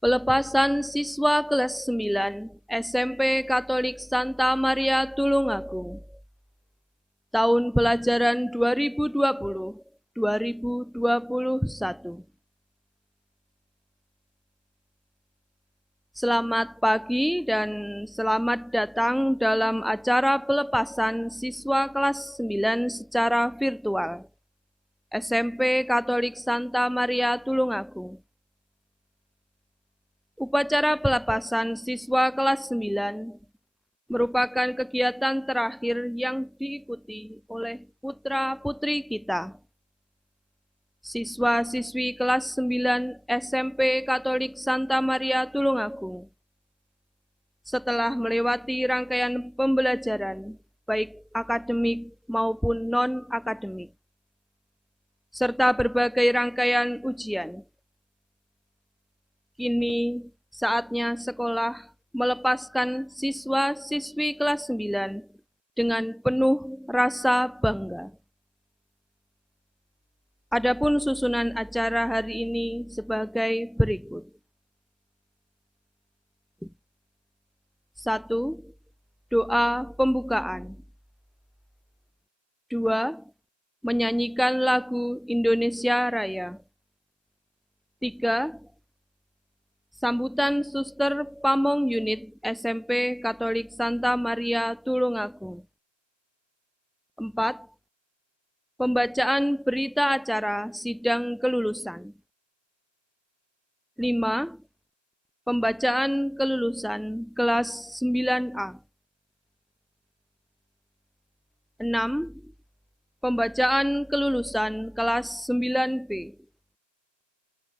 Pelepasan siswa kelas 9 SMP Katolik Santa Maria Tulungagung. Tahun pelajaran 2020-2021. Selamat pagi dan selamat datang dalam acara pelepasan siswa kelas 9 secara virtual SMP Katolik Santa Maria Tulungagung. Upacara pelepasan siswa kelas 9 merupakan kegiatan terakhir yang diikuti oleh putra-putri kita. Siswa-siswi kelas 9 SMP Katolik Santa Maria Tulungagung setelah melewati rangkaian pembelajaran baik akademik maupun non-akademik serta berbagai rangkaian ujian. Kini saatnya sekolah melepaskan siswa-siswi kelas 9 dengan penuh rasa bangga. Adapun susunan acara hari ini sebagai berikut. 1. Doa pembukaan. 2. Menyanyikan lagu Indonesia Raya. 3. Sambutan Suster Pamong Unit SMP Katolik Santa Maria Tulungagung. 4. Pembacaan berita acara sidang kelulusan. 5. Pembacaan kelulusan kelas 9A. 6. Pembacaan kelulusan kelas 9B.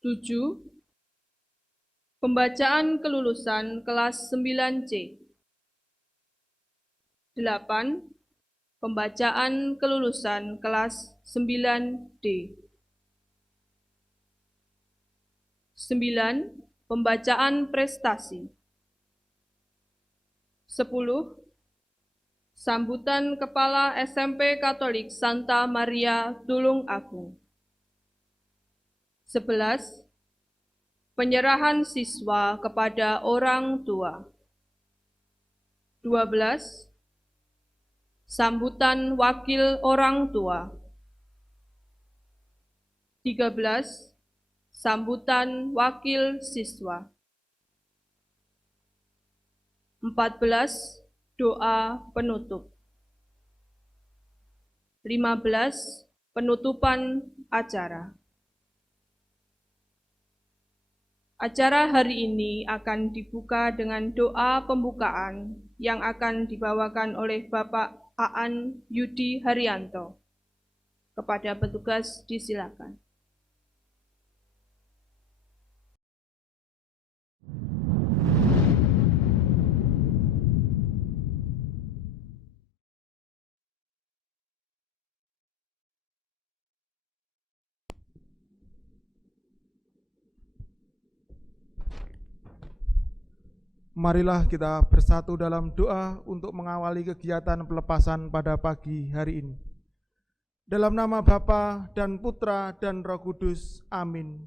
7. Pembacaan kelulusan kelas 9C. 8. Pembacaan kelulusan kelas 9D. 9. Pembacaan prestasi. 10. Sambutan Kepala SMP Katolik Santa Maria Tulungagung. 11. Penyerahan siswa kepada orang tua. 12. Sambutan wakil orang tua. 13. Sambutan wakil siswa. 14. Doa penutup. 15. Penutupan acara. Acara hari ini akan dibuka dengan doa pembukaan yang akan dibawakan oleh Bapak Aan Yudi Haryanto. Kepada petugas disilakan. Marilah kita bersatu dalam doa untuk mengawali kegiatan pelepasan pada pagi hari ini. Dalam nama Bapa dan Putra dan Roh Kudus, amin.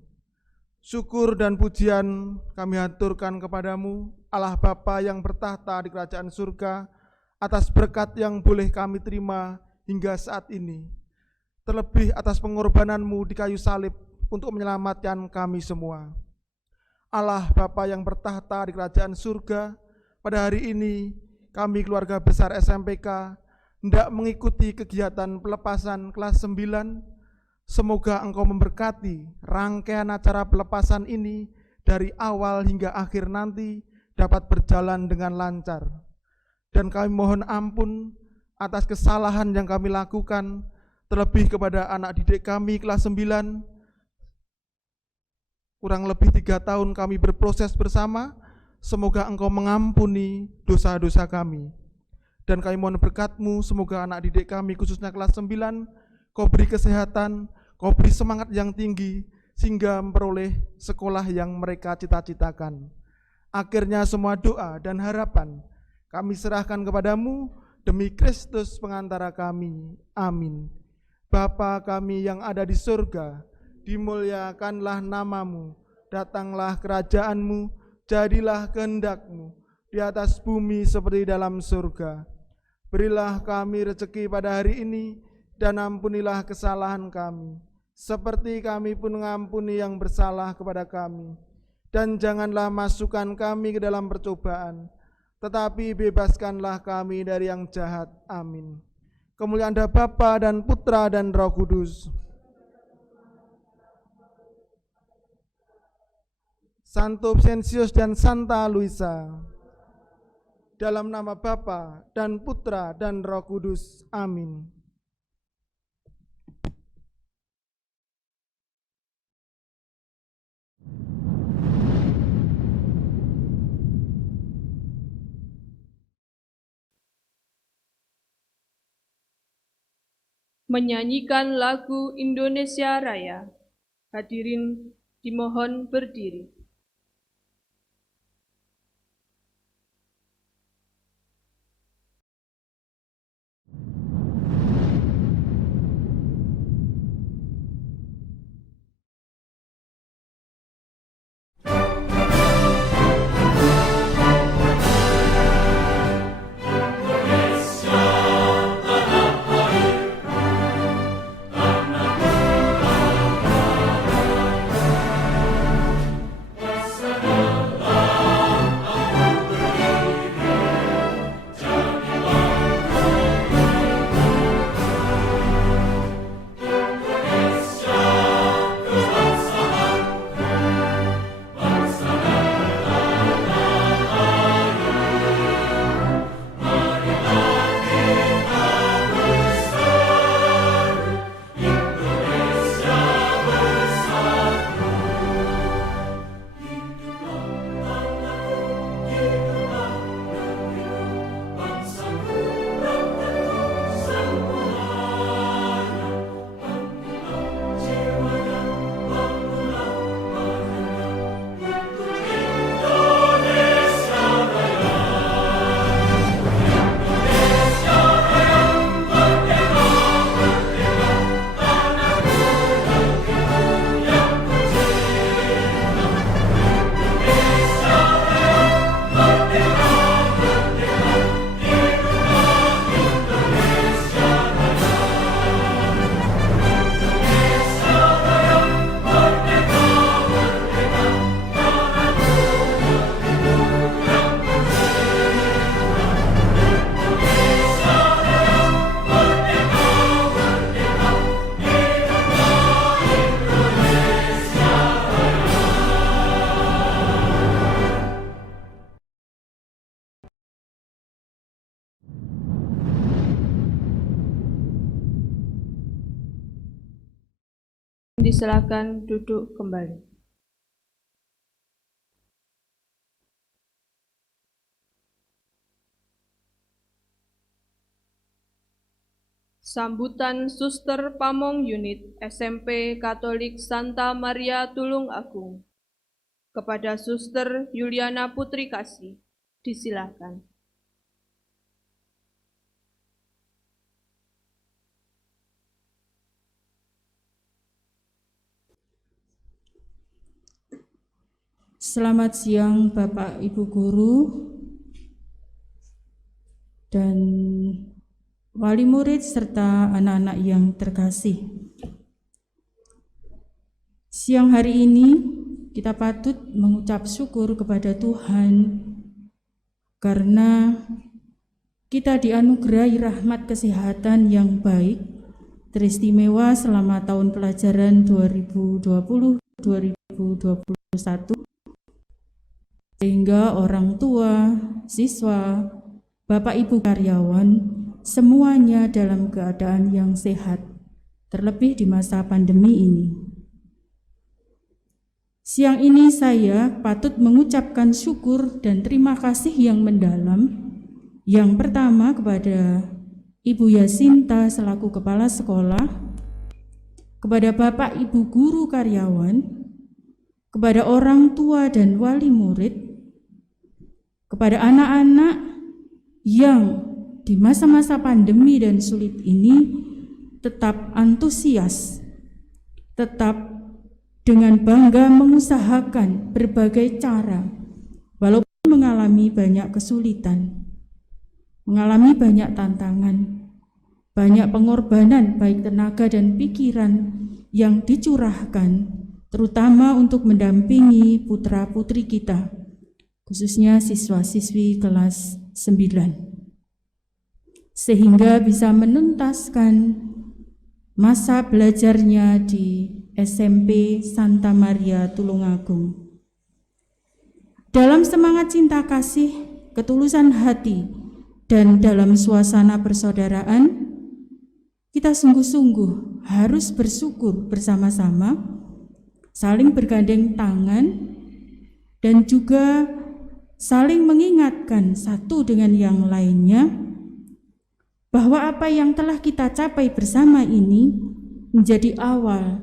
Syukur dan pujian kami haturkan kepadamu, Allah Bapa yang bertahta di kerajaan surga, atas berkat yang boleh kami terima hingga saat ini. Terlebih atas pengorbananmu di kayu salib untuk menyelamatkan kami semua. Allah Bapa yang bertahta di kerajaan surga, pada hari ini kami keluarga besar SMPK hendak mengikuti kegiatan pelepasan kelas 9. Semoga Engkau memberkati rangkaian acara pelepasan ini dari awal hingga akhir nanti dapat berjalan dengan lancar. Dan kami mohon ampun atas kesalahan yang kami lakukan, terlebih kepada anak didik kami kelas 9. Kurang lebih 3 tahun kami berproses bersama, semoga Engkau mengampuni dosa-dosa kami. Dan kami mohon berkat-Mu, semoga anak didik kami khususnya kelas 9, Kau beri kesehatan, Kau beri semangat yang tinggi, sehingga memperoleh sekolah yang mereka cita-citakan. Akhirnya semua doa dan harapan kami serahkan kepadamu, demi Kristus pengantara kami. Amin. Bapa kami yang ada di surga, dimuliakanlah namamu, datanglah kerajaan-Mu, jadilah kehendak-Mu di atas bumi seperti dalam surga. Berilah kami rezeki pada hari ini, dan ampunilah kesalahan kami, seperti kami pun mengampuni yang bersalah kepada kami. Dan janganlah masukkan kami ke dalam percobaan, tetapi bebaskanlah kami dari yang jahat. Amin. Kemuliaan Allah Bapa dan Putra dan Roh Kudus. Santo Vincentius dan Santa Luisa. Dalam nama Bapa dan Putra dan Roh Kudus. Amin. Menyanyikan lagu Indonesia Raya. Hadirin dimohon berdiri. Disilakan duduk kembali. Sambutan Suster Pamong Unit SMP Katolik Santa Maria Tulung Agung kepada Suster Yuliana Putri Kasih. Disilakan. Selamat siang Bapak Ibu Guru dan wali murid serta anak-anak yang terkasih. Siang hari ini kita patut mengucap syukur kepada Tuhan karena kita dianugerahi rahmat kesehatan yang baik teristimewa selama tahun pelajaran 2020-2021. Sehingga orang tua, siswa, Bapak Ibu karyawan, semuanya dalam keadaan yang sehat, terlebih di masa pandemi ini. Siang ini saya patut mengucapkan syukur dan terima kasih yang mendalam. Yang pertama kepada Ibu Yasinta selaku Kepala Sekolah, kepada Bapak Ibu Guru karyawan, kepada orang tua dan wali murid, kepada anak-anak yang di masa-masa pandemi dan sulit ini tetap antusias, tetap dengan bangga mengusahakan berbagai cara, walaupun mengalami banyak kesulitan, mengalami banyak tantangan, banyak pengorbanan baik tenaga dan pikiran yang dicurahkan, terutama untuk mendampingi putra-putri kita, khususnya siswa-siswi kelas 9, sehingga bisa menuntaskan masa belajarnya di SMP Santa Maria Tulungagung. Dalam semangat cinta kasih, ketulusan hati, dan dalam suasana persaudaraan, kita sungguh-sungguh harus bersyukur bersama-sama, saling bergandeng tangan, dan juga saling mengingatkan satu dengan yang lainnya bahwa apa yang telah kita capai bersama ini menjadi awal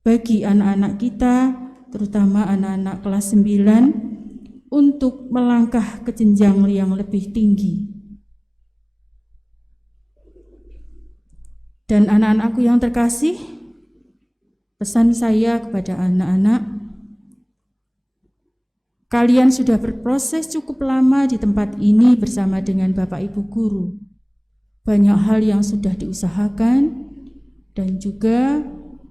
bagi anak-anak kita, terutama anak-anak kelas 9, untuk melangkah ke jenjang yang lebih tinggi. Dan anak-anakku yang terkasih, pesan saya kepada anak-anak, kalian sudah berproses cukup lama di tempat ini bersama dengan Bapak Ibu Guru. Banyak hal yang sudah diusahakan, dan juga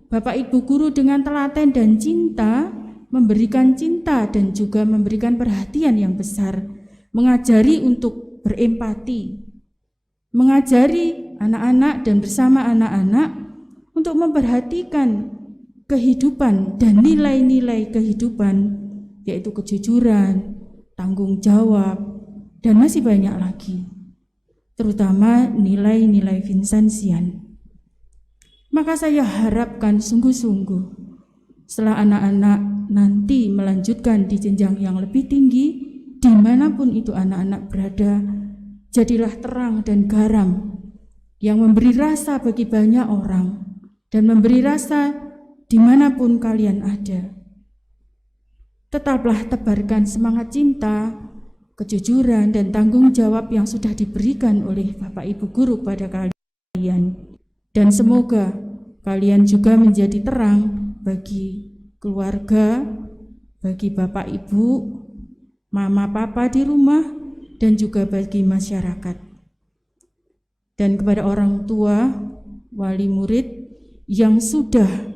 Bapak Ibu Guru dengan telaten dan cinta memberikan cinta dan juga memberikan perhatian yang besar, mengajari untuk berempati, mengajari anak-anak dan bersama anak-anak untuk memperhatikan kehidupan dan nilai-nilai kehidupan, yaitu kejujuran, tanggung jawab, dan masih banyak lagi, terutama nilai-nilai Vincentian. Maka saya harapkan sungguh-sungguh setelah anak-anak nanti melanjutkan di jenjang yang lebih tinggi, dimanapun itu anak-anak berada, jadilah terang dan garam yang memberi rasa bagi banyak orang dan memberi rasa dimanapun kalian ada. Tetaplah tebarkan semangat cinta, kejujuran, dan tanggung jawab yang sudah diberikan oleh Bapak Ibu Guru kepada kalian. Dan semoga kalian juga menjadi terang bagi keluarga, bagi Bapak Ibu, Mama Papa di rumah, dan juga bagi masyarakat. Dan kepada orang tua, wali murid yang sudah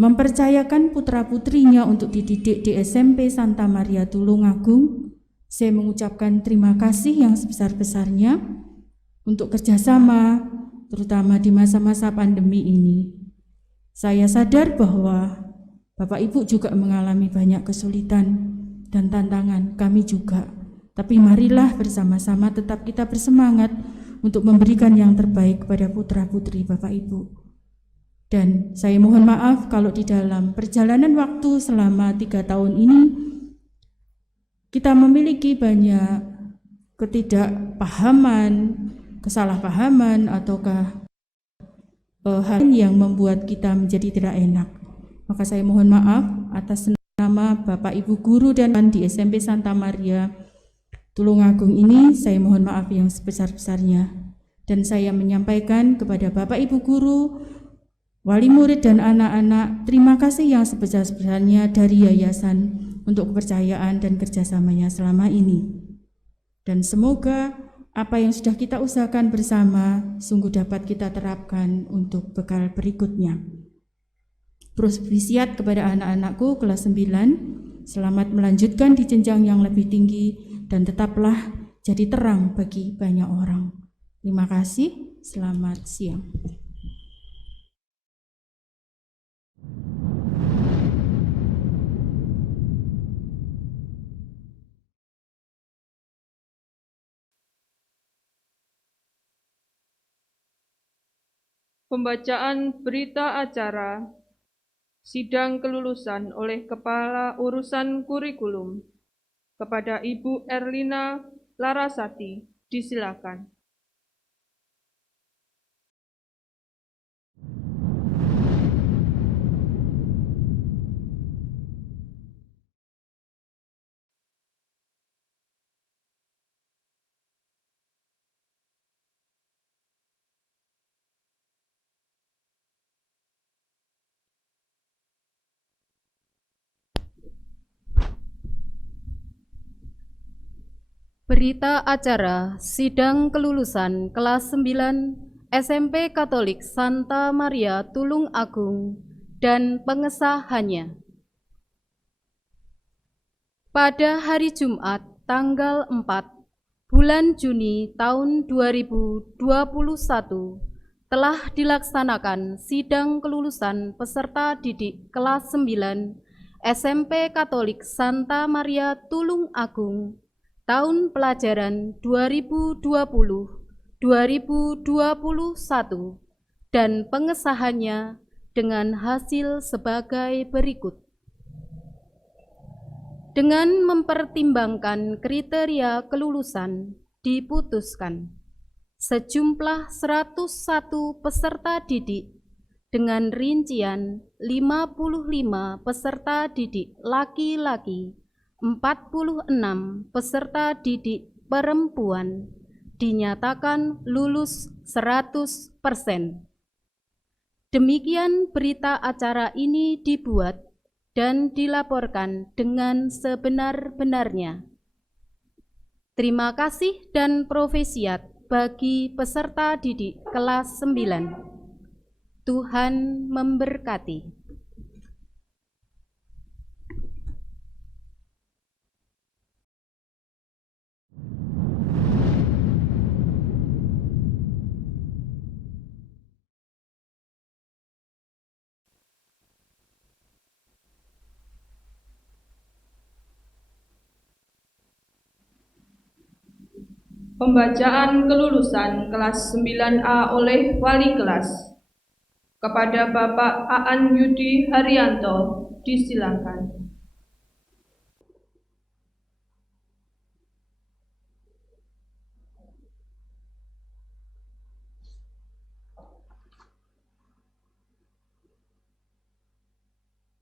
mempercayakan putra-putrinya untuk dididik di SMP Santa Maria Tulungagung, saya mengucapkan terima kasih yang sebesar-besarnya untuk kerjasama, terutama di masa-masa pandemi ini. Saya sadar bahwa Bapak Ibu juga mengalami banyak kesulitan dan tantangan, kami juga. Tapi marilah bersama-sama tetap kita bersemangat untuk memberikan yang terbaik kepada putra-putri Bapak Ibu. Dan saya mohon maaf kalau di dalam perjalanan waktu selama 3 tahun ini kita memiliki banyak ketidakpahaman, kesalahpahaman, ataukah hal yang membuat kita menjadi tidak enak. Maka saya mohon maaf atas nama Bapak Ibu Guru dan di SMP Santa Maria Tulungagung ini, saya mohon maaf yang sebesar-besarnya. Dan saya menyampaikan kepada Bapak Ibu Guru, wali murid dan anak-anak, terima kasih yang sebesar-besarnya dari yayasan untuk kepercayaan dan kerjasamanya selama ini. Dan semoga apa yang sudah kita usahakan bersama sungguh dapat kita terapkan untuk bekal berikutnya. Prosvisiat kepada anak-anakku kelas 9, selamat melanjutkan di jenjang yang lebih tinggi dan tetaplah jadi terang bagi banyak orang. Terima kasih, selamat siang. Pembacaan berita acara sidang kelulusan oleh Kepala Urusan Kurikulum kepada Ibu Erlina Larasati, disilakan. Berita acara sidang kelulusan kelas 9 SMP Katolik Santa Maria Tulung Agung dan pengesahannya. Pada hari Jumat tanggal 4 bulan Juni tahun 2021 telah dilaksanakan sidang kelulusan peserta didik kelas 9 SMP Katolik Santa Maria Tulung Agung tahun pelajaran 2020-2021 dan pengesahannya dengan hasil sebagai berikut. Dengan mempertimbangkan kriteria kelulusan, diputuskan sejumlah 101 peserta didik dengan rincian 55 peserta didik laki-laki, 46 peserta didik perempuan dinyatakan lulus 100%. Demikian berita acara ini dibuat dan dilaporkan dengan sebenar-benarnya. Terima kasih dan profesiat bagi peserta didik kelas 9. Tuhan memberkati. Pembacaan kelulusan kelas 9A oleh wali kelas. Kepada Bapak Aan Yudi Haryanto, disilakan.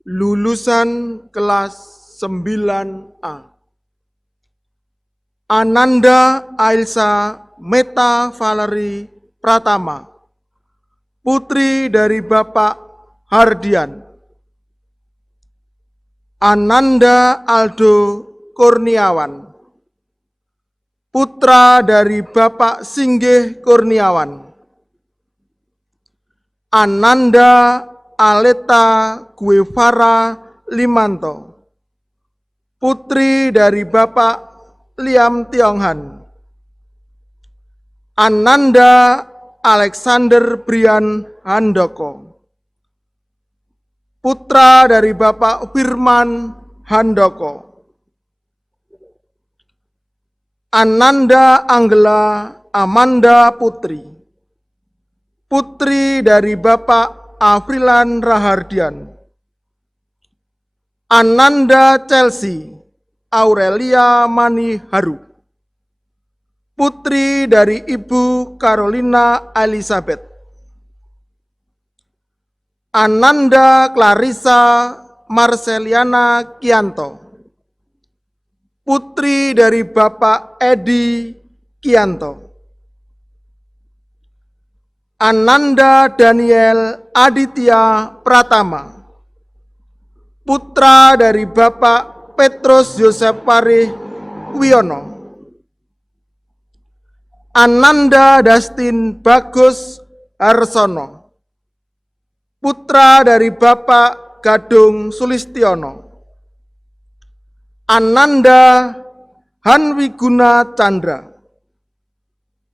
Lulusan kelas 9A. Ananda Ailsa Meta Valeri Pratama, putri dari Bapak Hardian. Ananda Aldo Kurniawan, putra dari Bapak Singgih Kurniawan. Ananda Aleta Guevara Limanto, putri dari Bapak Liam Tionghan. Ananda Alexander Brian Handoko, putra dari Bapak Firman Handoko. Ananda Anggela Amanda Putri, putri dari Bapak Afrilan Rahardian. Ananda Chelsea Aurelia Mani Haru, putri dari Ibu Carolina Elizabeth. Ananda Clarissa Marceliana Kianto, putri dari Bapak Edi Kianto. Ananda Daniel Aditya Pratama, putra dari Bapak Petrus Yosef Parih Wiono. Ananda Dustin Bagus Harsono, putra dari Bapak Gadung Sulistiono. Ananda Hanwiguna Chandra,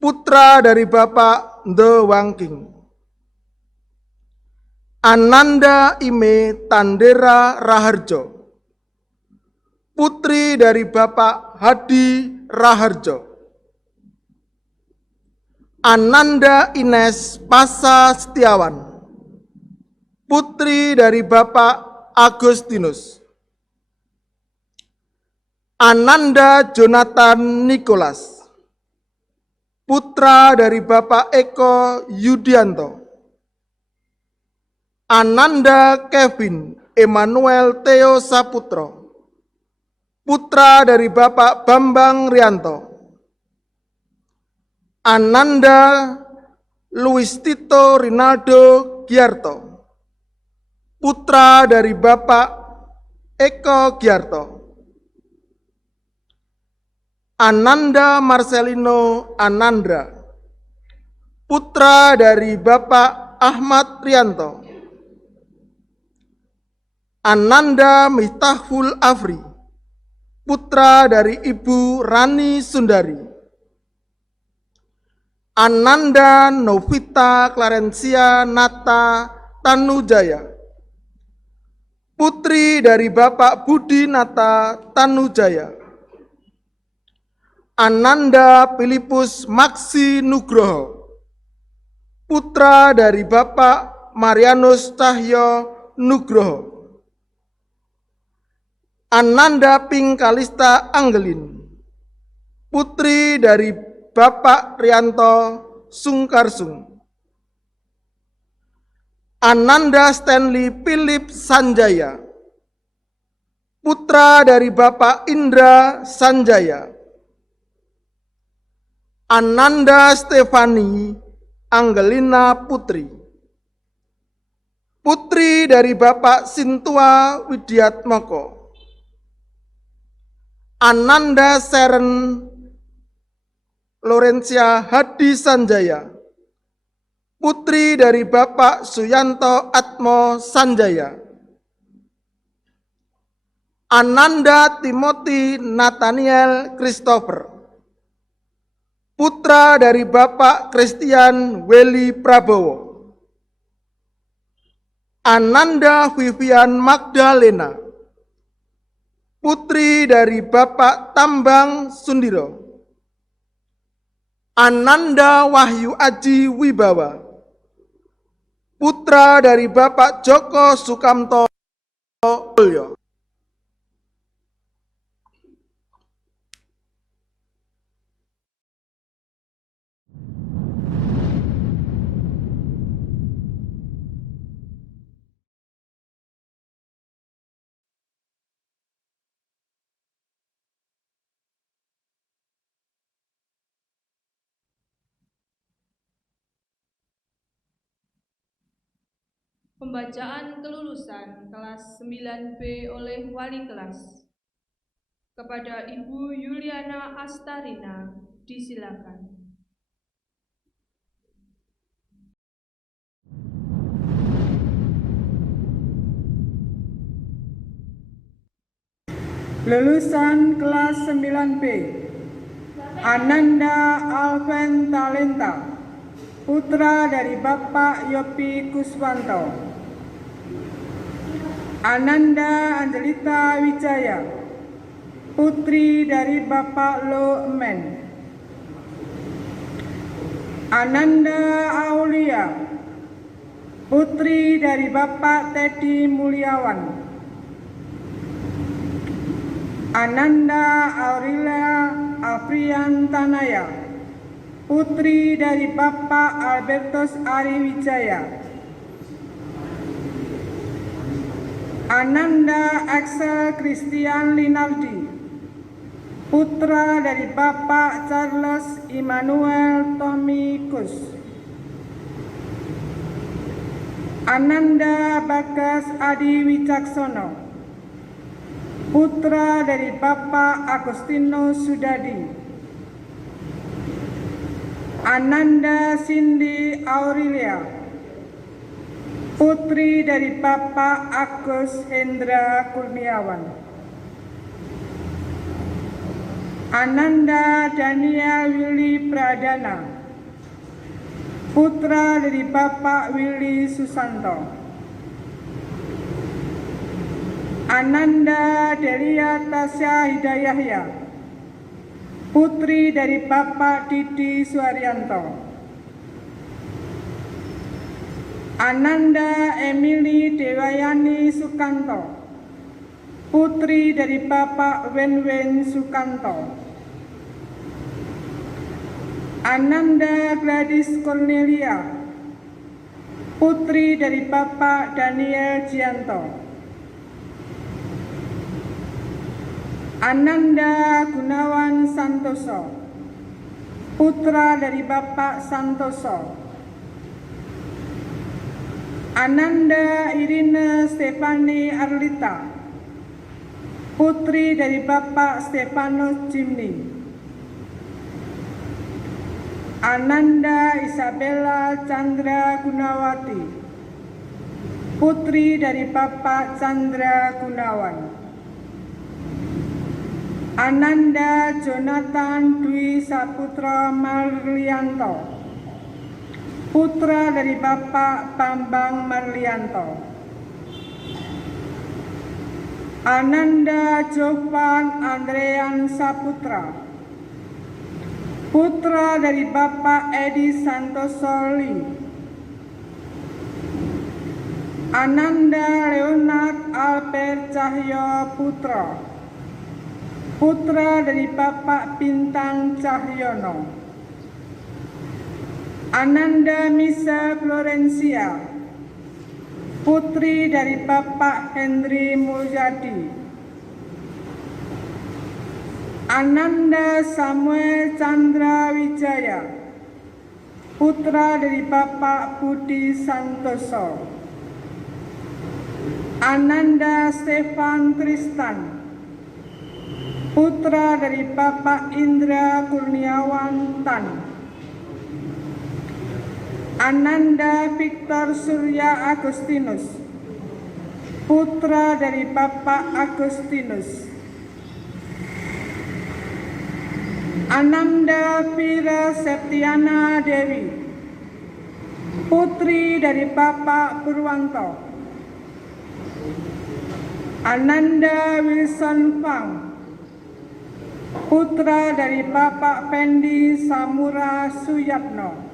putra dari Bapak The Wangking. Ananda Ime Tandera Raharjo, putri dari Bapak Hadi Raharjo. Ananda Ines Pasa Setiawan, putri dari Bapak Agustinus. Ananda Jonathan Nicholas, putra dari Bapak Eko Yudianto. Ananda Kevin Emmanuel Theo Saputro, putra dari Bapak Bambang Rianto. Ananda Luis Tito Rinaldo Giarto, putra dari Bapak Eko Giarto. Ananda Marcelino Anandra, putra dari Bapak Ahmad Rianto. Ananda Miftahul Afri, putra dari Ibu Rani Sundari. Ananda Novita Clarencia Nata Tanujaya, putri dari Bapak Budi Nata Tanujaya. Ananda Filipus Maksi Nugroho, putra dari Bapak Marianus Cahyo Nugroho. Ananda Pingkalista Anggelin, putri dari Bapak Rianto Sungkarsung. Ananda Stanley Philip Sanjaya, putra dari Bapak Indra Sanjaya. Ananda Stefani Angelina Putri, putri dari Bapak Sintua Widiatmoko. Ananda Seren Lorencia Hadi Sanjaya, putri dari Bapak Suyanto Atmo Sanjaya. Ananda Timothy Nathaniel Christopher, putra dari Bapak Christian Welly Prabowo. Ananda Vivian Magdalena, putri dari Bapak Tambang Sundiro. Ananda Wahyu Aji Wibawa, putra dari Bapak Joko Sukamto Mulyo. Pembacaan kelulusan kelas 9B oleh wali kelas. Kepada Ibu Yuliana Astarina, disilakan. Lulusan kelas 9B, Ananda Alven Talenta, putra dari Bapak Yopi Kuswanto. Ananda Angelita Wijaya, putri dari Bapak Lo Emen. Ananda Aulia, putri dari Bapak Teddy Mulyawan. Ananda Aurelia Afrian Tanaya, putri dari Bapak Albertus Ari Wijaya. Ananda Axel Christian Linaldi, putra dari Bapak Charles Immanuel Tomikus. Ananda Bagas Adi Wicaksono, putra dari Bapak Agustino Sudadi. Ananda Cindy Aurelia, putri dari Bapak Agus Hendra Kurniawan. Ananda Daniel Willy Pradana, putra dari Bapak Willy Susanto. Ananda Delia Tasya Hidayahya, putri dari Bapak Didi Suharyanto. Ananda Emily Dewayani Sukanto, putri dari Bapak Wenwen Sukanto. Ananda Gladys Cornelia, putri dari Bapak Daniel Gianto. Ananda Gunawan Santoso, putra dari Bapak Santoso. Ananda Irina Stefani Arlita, putri dari Bapak Stefanus Jimny. Ananda Isabella Chandra Gunawati, putri dari Bapak Chandra Gunawan. Ananda Jonathan Dwi Saputra Marlianto, putra dari Bapak Bambang Marlianto. Ananda Jovan Andrean Saputra, putra dari Bapak Edi Santosoli. Ananda Leonard Albert Cahyo Putra, putra dari Bapak Bintang Cahyono. Ananda Misa Florencia, putri dari Bapak Henry Mulyadi. Ananda Samuel Chandra Wijaya, putra dari Bapak Budi Santoso. Ananda Stefan Tristan, putra dari Bapak Indra Kurniawan Tan. Ananda Victor Surya Agustinus, putra dari Bapak Agustinus. Ananda Vira Septiana Dewi, putri dari Bapak Purwanto. Ananda Wilson Fang, putra dari Bapak Pendi Samura Suyatno.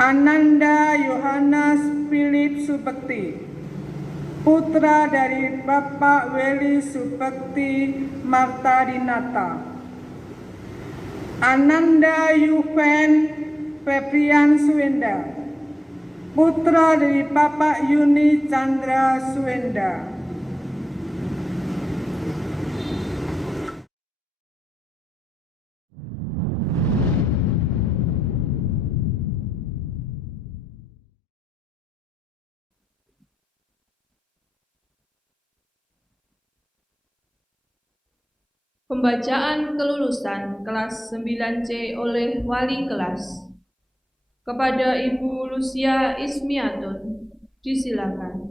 Ananda Yohanes Philip Subekti, putra dari Bapak Weli Subekti Martadinata. Ananda Yuven Febrian Suwenda, putra dari Bapak Yuni Chandra Suwenda. Pembacaan kelulusan kelas 9C oleh wali kelas. Kepada Ibu Lucia Ismiatun, disilakan.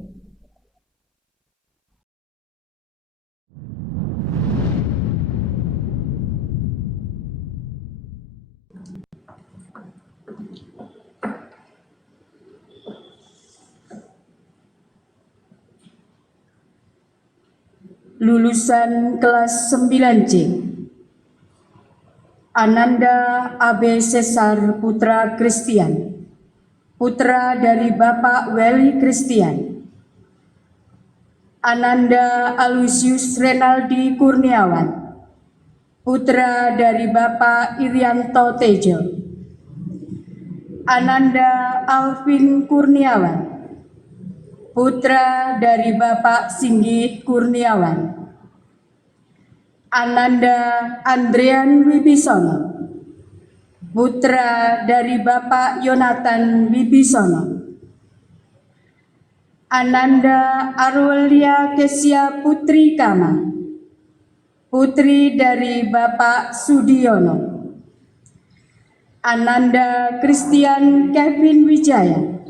Lulusan kelas 9C, Ananda Abe Cesar Putra Christian, putra dari Bapak Weli Christian. Ananda Aloysius Renaldi Kurniawan, putra dari Bapak Irianto Tejo. Ananda Alvin Kurniawan, putra dari Bapak Singgih Kurniawan. Ananda Andrian Wibisono, putra dari Bapak Yonatan Wibisono. Ananda Arwelia Kesia Putri Kama, putri dari Bapak Sudiono. Ananda Christian Kevin Wijaya,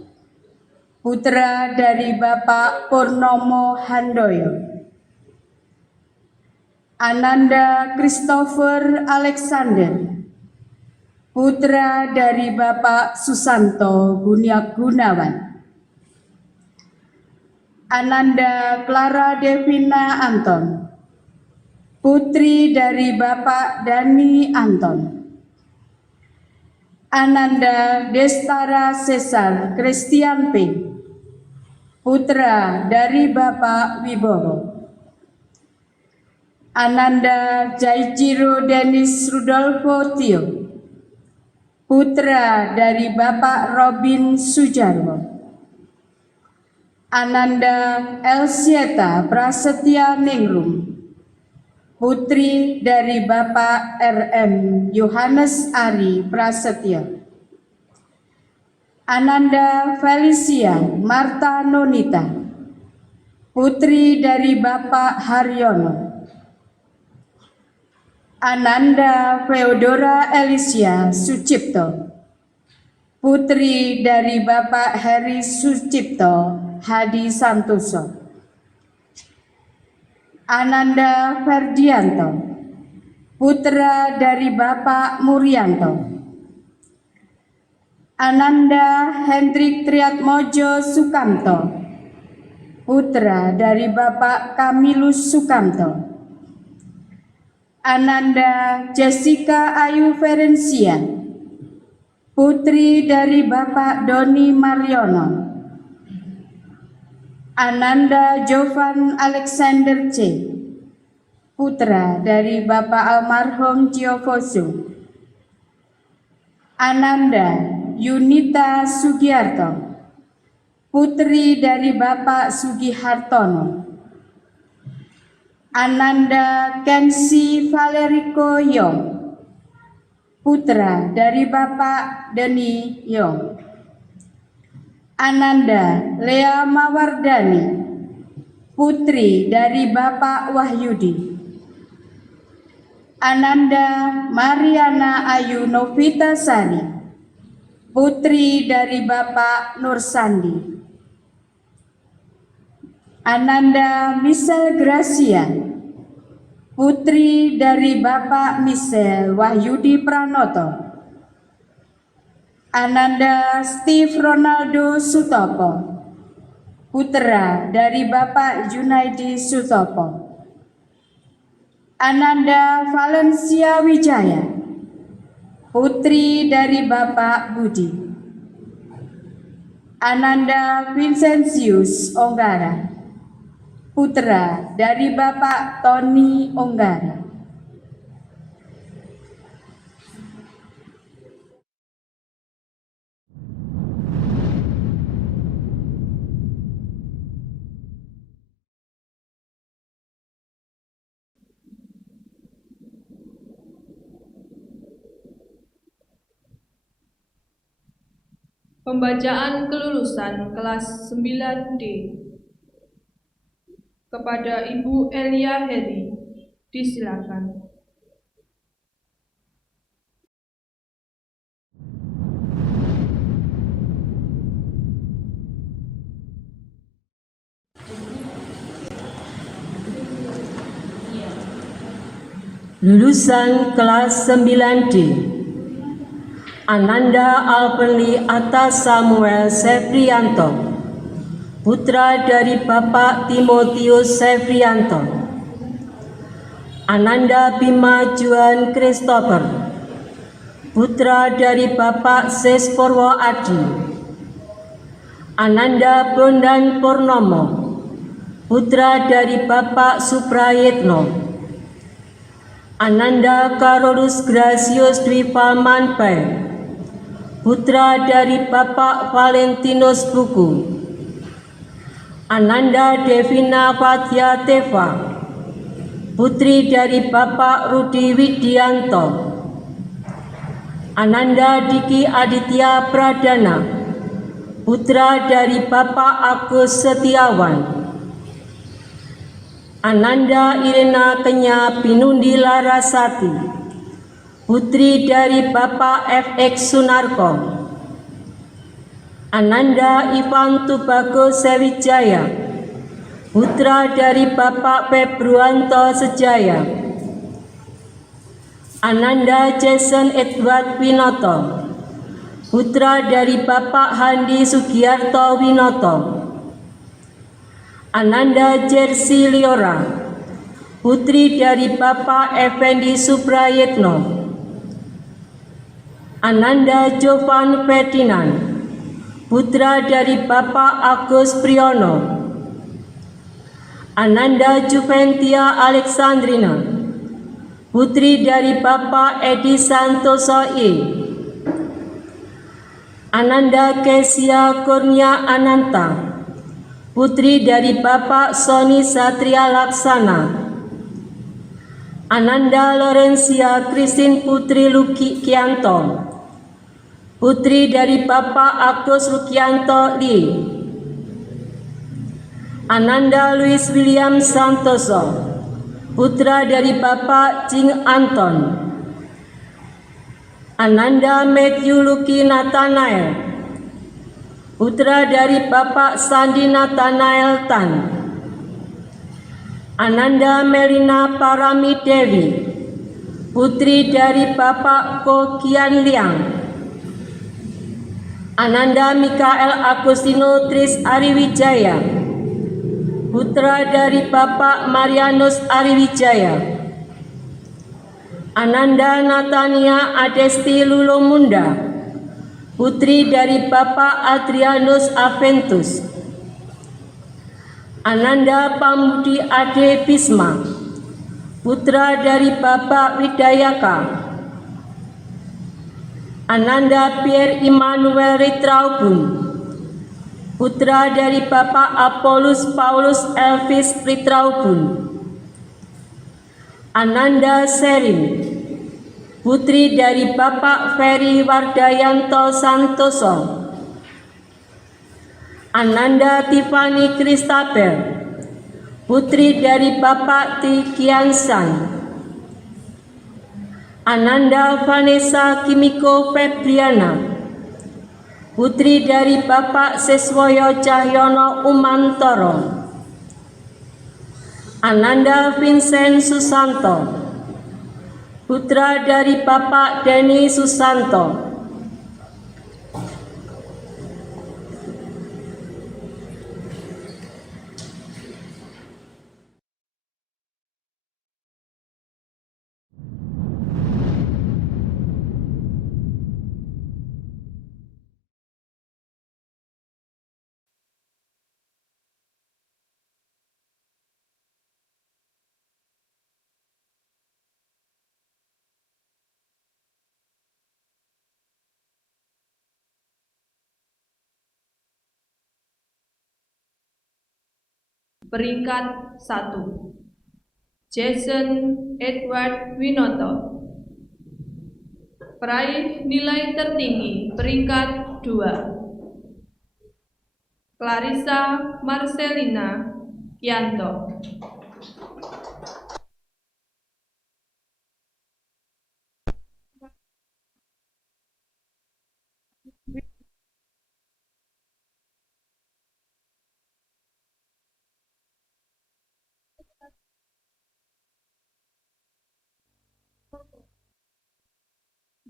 putra dari Bapak Purnomo Handoyo. Ananda Christopher Alexander, putra dari Bapak Susanto Gunawan. Ananda Clara Devina Anton, putri dari Bapak Dani Anton. Ananda Destara Cesar Christian P, putra dari Bapak Wibowo. Ananda Jaichiro Dennis Rudolfo Tio, putra dari Bapak Robin Sujarwo. Ananda Elsieta Prasetya Ningrum, putri dari Bapak RM Yohanes Ari Prasetya. Ananda Felicia Marta Nonita, putri dari Bapak Haryono. Ananda Feodora Elisia Sucipto, putri dari Bapak Heri Sucipto Hadi Santoso. Ananda Ferdianto, putra dari Bapak Murianto. Ananda Hendrik Triatmojo Sukamto, putra dari Bapak Kamilus Sukamto. Ananda Jessica Ayu Ferencia, putri dari Bapak Doni Mariono. Ananda Jovan Alexander C, putra dari Bapak almarhum Giovosu. Ananda Yunita Sugiarto, putri dari Bapak Sugihartono. Ananda Kensi Valeriko Yong, putra dari Bapak Deni Yong. Ananda Lea Mawardani, putri dari Bapak Wahyudi. Ananda Mariana Ayu Novita Sari, putri dari Bapak Nur Sandi. Ananda Michelle Gracia, putri dari Bapak Michelle Wahyudi Pranoto. Ananda Steve Ronaldo Sutopo, putra dari Bapak Junaidi Sutopo. Ananda Valencia Wijaya, putri dari Bapak Budi. Ananda Vincentius Onggara, putra dari Bapak Tony Onggara. Pembacaan kelulusan kelas 9D kepada Ibu Elia Heri, disilakan. Lulusan kelas 9D, Ananda Alpenli Atta Samuel Sevrianto, putra dari Bapak Timotius Sevrianto. Ananda Bima Juan Christopher, putra dari Bapak Sesporwo Adi. Ananda Bondan Purnomo, putra dari Bapak Suprayitno. Ananda Carolus Gracius Dwi Pamanpai, putra dari Bapak Valentinus Buku. Ananda Devina Fathia Teva, putri dari Bapak Rudi Widianto. Ananda Diki Aditya Pradana, putra dari Bapak Agus Setiawan. Ananda Irena Kenya Pinundi Larasati, putri dari Bapak FX Sunarko. Ananda Ivan Tubago Sewijaya, putra dari Bapak Februanto Sejaya. Ananda Jason Edward Winoto, putra dari Bapak Handi Sugiarto Winoto. Ananda Jersey Liora, putri dari Bapak Effendi Suprayitno. Ananda Jovan Ferdinand, putra dari Bapak Agus Priyono. Ananda Juventia Alexandrina, putri dari Bapak Edi Santoso I. Ananda Kesia Kurnia Ananta, putri dari Bapak Soni Satria Laksana. Ananda Lorencia Christine Putri Lukianto, putri dari Bapak Agus Lukianto Li. Ananda Louis William Santoso, putra dari Bapak Jing Anton. Ananda Matthew Luki Nathanael, putra dari Bapak Sandi Nathanael Tan. Ananda Melina Parami Dewi, putri dari Bapak Ko Kian Liang. Ananda Mikael Agustino Tris Ariwijaya, putra dari Bapak Marianus Ariwijaya. Ananda Natania Adesti Lulomunda, putri dari Bapak Adrianus Aventus. Ananda Pamudi Ade Bisma, putra dari Bapak Widayaka. Ananda Pierre Immanuel Ritraubun, putra dari Bapak Apolus Paulus Elvis Ritraubun. Ananda Serin, putri dari Bapak Ferry Wardayanto Santoso. Ananda Tiffany Christabel, putri dari Bapak Ti Kiansan. Ananda Vanessa Kimiko Febriana, putri dari Bapak Seswoyo Cahyono Umantoro. Ananda Vincent Susanto, putra dari Bapak Denny Susanto. Peringkat 1, Jason Edward Winoto. Peraih nilai tertinggi peringkat 2, Clarissa Marcelina Kianto.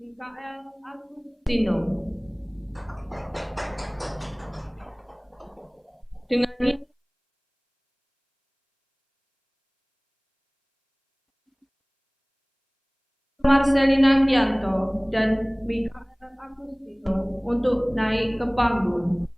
Mikael Agustino. Dengan ini Marcelina Kianto dan Mikael Agustino untuk naik ke panggung.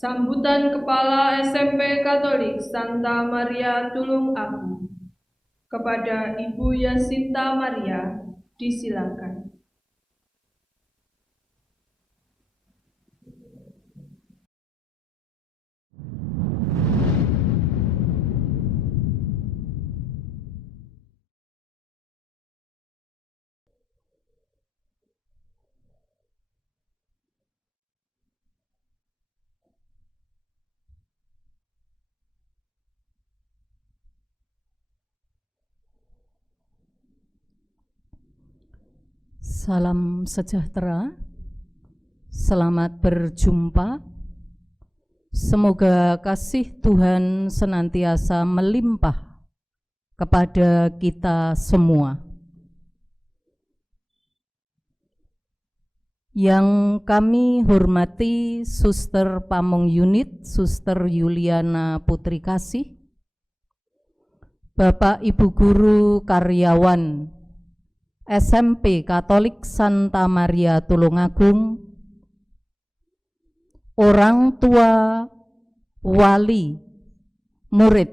Sambutan Kepala SMP Katolik Santa Maria Tulung Agung kepada Ibu Yasinta Maria disilakan. Salam sejahtera, selamat berjumpa. Semoga kasih Tuhan senantiasa melimpah kepada kita semua. Yang kami hormati Suster Pamong Unit, Suster Yuliana Putri Kasih, Bapak Ibu Guru karyawan SMP Katolik Santa Maria Tulungagung, orang tua, wali, murid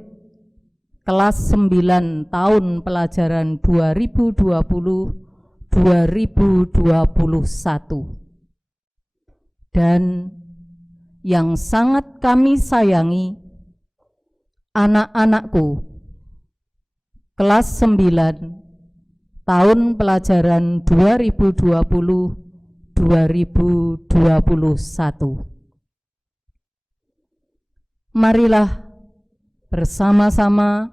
kelas 9 tahun pelajaran 2020-2021, dan yang sangat kami sayangi, anak-anakku kelas 9 tahun pelajaran 2020-2021. Marilah bersama-sama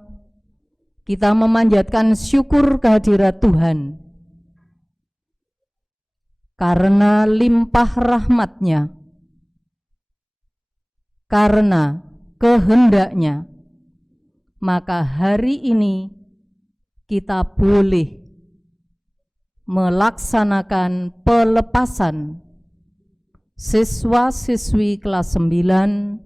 kita memanjatkan syukur kehadirat Tuhan karena limpah rahmat-Nya, karena kehendak-Nya, maka hari ini kita boleh melaksanakan pelepasan siswa-siswi kelas 9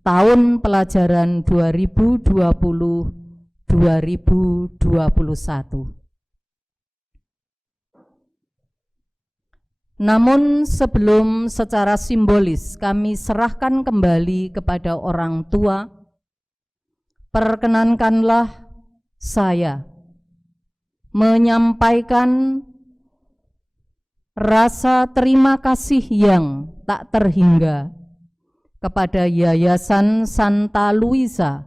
tahun pelajaran 2020-2021. Namun sebelum secara simbolis kami serahkan kembali kepada orang tua, perkenankanlah saya menyampaikan rasa terima kasih yang tak terhingga kepada Yayasan Santa Luisa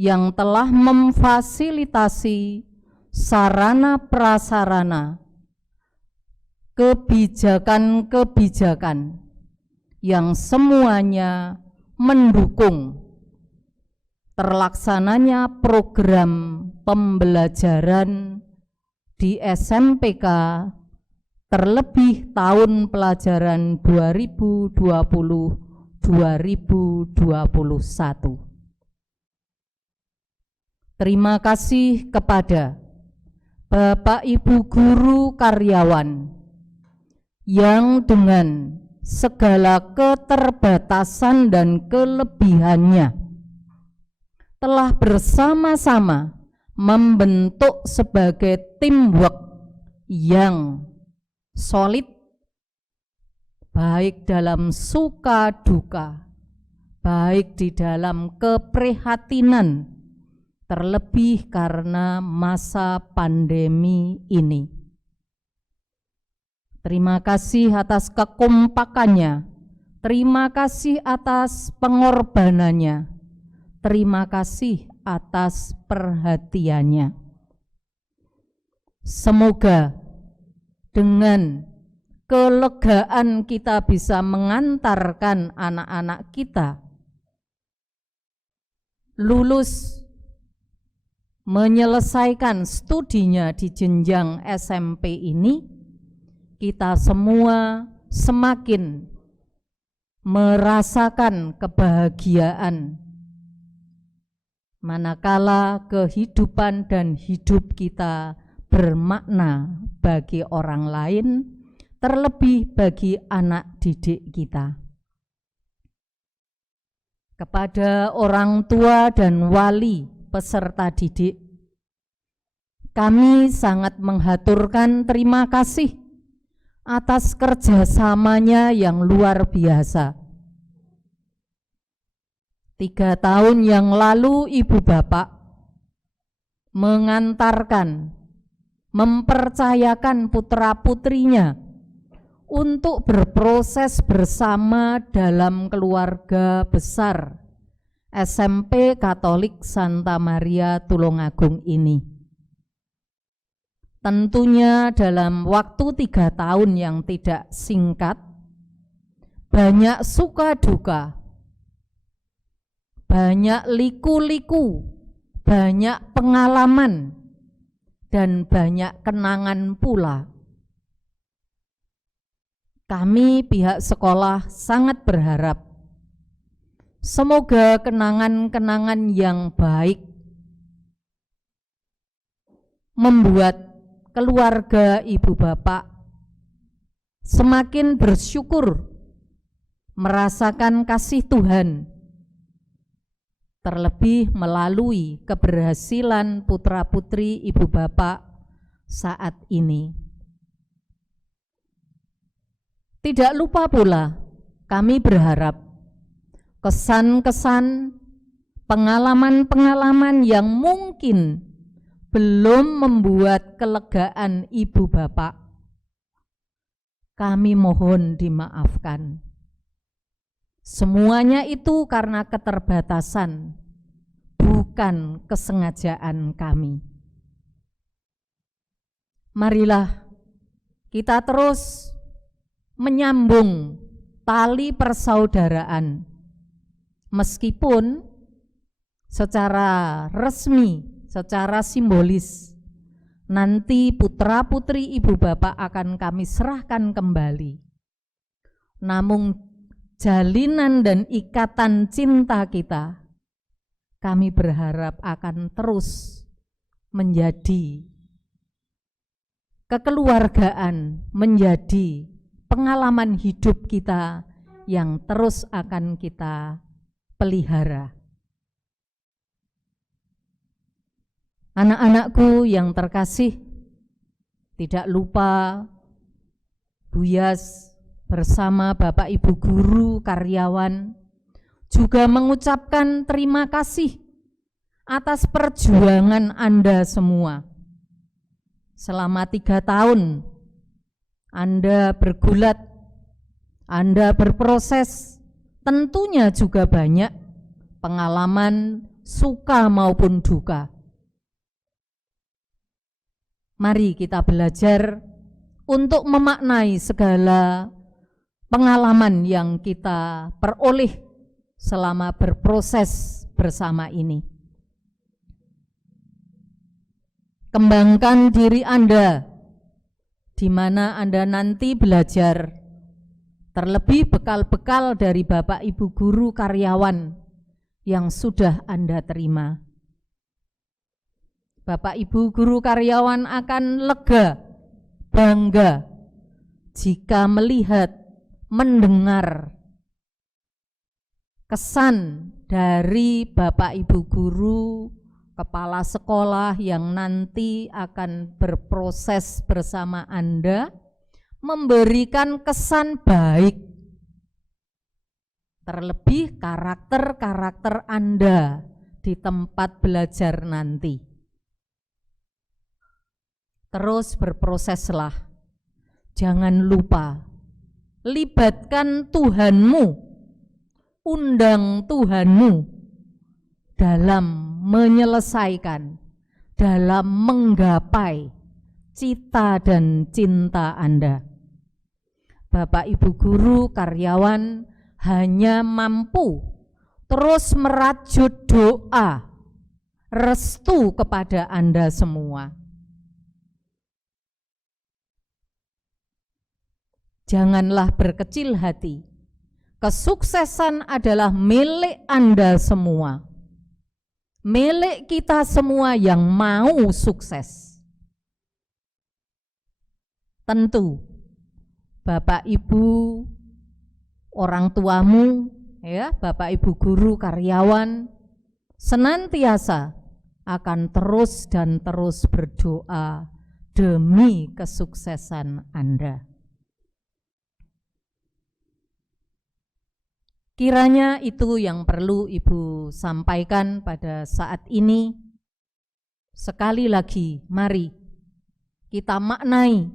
yang telah memfasilitasi sarana prasarana kebijakan-kebijakan yang semuanya mendukung terlaksananya program pembelajaran di SMPK terlebih tahun pelajaran 2020-2021. Terima kasih kepada Bapak Ibu Guru karyawan yang dengan segala keterbatasan dan kelebihannya telah bersama-sama membentuk sebagai teamwork yang solid, baik dalam suka duka, baik di dalam keprihatinan, terlebih karena masa pandemi ini. Terima kasih atas kekompakannya, terima kasih atas pengorbanannya, terima kasih atas perhatiannya. Semoga dengan kelegaan kita bisa mengantarkan anak-anak kita lulus menyelesaikan studinya di jenjang SMP ini, kita semua semakin merasakan kebahagiaan manakala kehidupan dan hidup kita bermakna bagi orang lain, terlebih bagi anak didik kita. Kepada orang tua dan wali peserta didik, kami sangat menghaturkan terima kasih atas kerjasamanya yang luar biasa 3 tahun yang lalu Ibu Bapak mengantarkan, mempercayakan putra-putrinya untuk berproses bersama dalam keluarga besar SMP Katolik Santa Maria Tulungagung ini. Tentunya dalam waktu 3 tahun yang tidak singkat, banyak suka duka, banyak liku-liku, banyak pengalaman, dan banyak kenangan pula. Kami pihak sekolah sangat berharap semoga kenangan-kenangan yang baik membuat keluarga Ibu Bapak semakin bersyukur merasakan kasih Tuhan, terlebih melalui keberhasilan putra-putri Ibu Bapak saat ini. Tidak lupa pula, kami berharap kesan-kesan, pengalaman-pengalaman yang mungkin belum membuat kelegaan Ibu Bapak, kami mohon dimaafkan. Semuanya itu karena keterbatasan, bukan kesengajaan kami. Marilah kita terus menyambung tali persaudaraan, meskipun secara resmi, secara simbolis, nanti putra-putri Ibu Bapak akan kami serahkan kembali. Namun jalinan dan ikatan cinta kita, kami berharap akan terus menjadi kekeluargaan, menjadi pengalaman hidup kita yang terus akan kita pelihara. Anak-anakku yang terkasih, tidak lupa Bu Yas bersama Bapak Ibu guru, karyawan juga mengucapkan terima kasih atas perjuangan Anda semua. Selama 3 tahun Anda bergulat, Anda berproses, tentunya juga banyak pengalaman suka maupun duka. Mari kita belajar untuk memaknai segala pengalaman yang kita peroleh selama berproses bersama ini. Kembangkan diri Anda, di mana Anda nanti belajar, terlebih bekal-bekal dari Bapak Ibu guru, karyawan yang sudah Anda terima. Bapak Ibu guru, karyawan akan lega, bangga jika melihat, mendengar kesan dari Bapak Ibu guru, kepala sekolah yang nanti akan berproses bersama Anda, memberikan kesan baik, terlebih karakter-karakter Anda di tempat belajar nanti. Terus berproseslah, jangan lupa libatkan Tuhanmu, undang Tuhanmu dalam menyelesaikan, dalam menggapai cita dan cinta Anda. Bapak Ibu guru, karyawan hanya mampu terus merajut doa, restu kepada Anda semua. Janganlah berkecil hati. Kesuksesan adalah milik Anda semua. Milik kita semua yang mau sukses. Tentu Bapak Ibu, orang tuamu, ya, Bapak Ibu guru, karyawan senantiasa akan terus dan terus berdoa demi kesuksesan Anda. Kiranya itu yang perlu Ibu sampaikan pada saat ini. Sekali lagi, mari kita maknai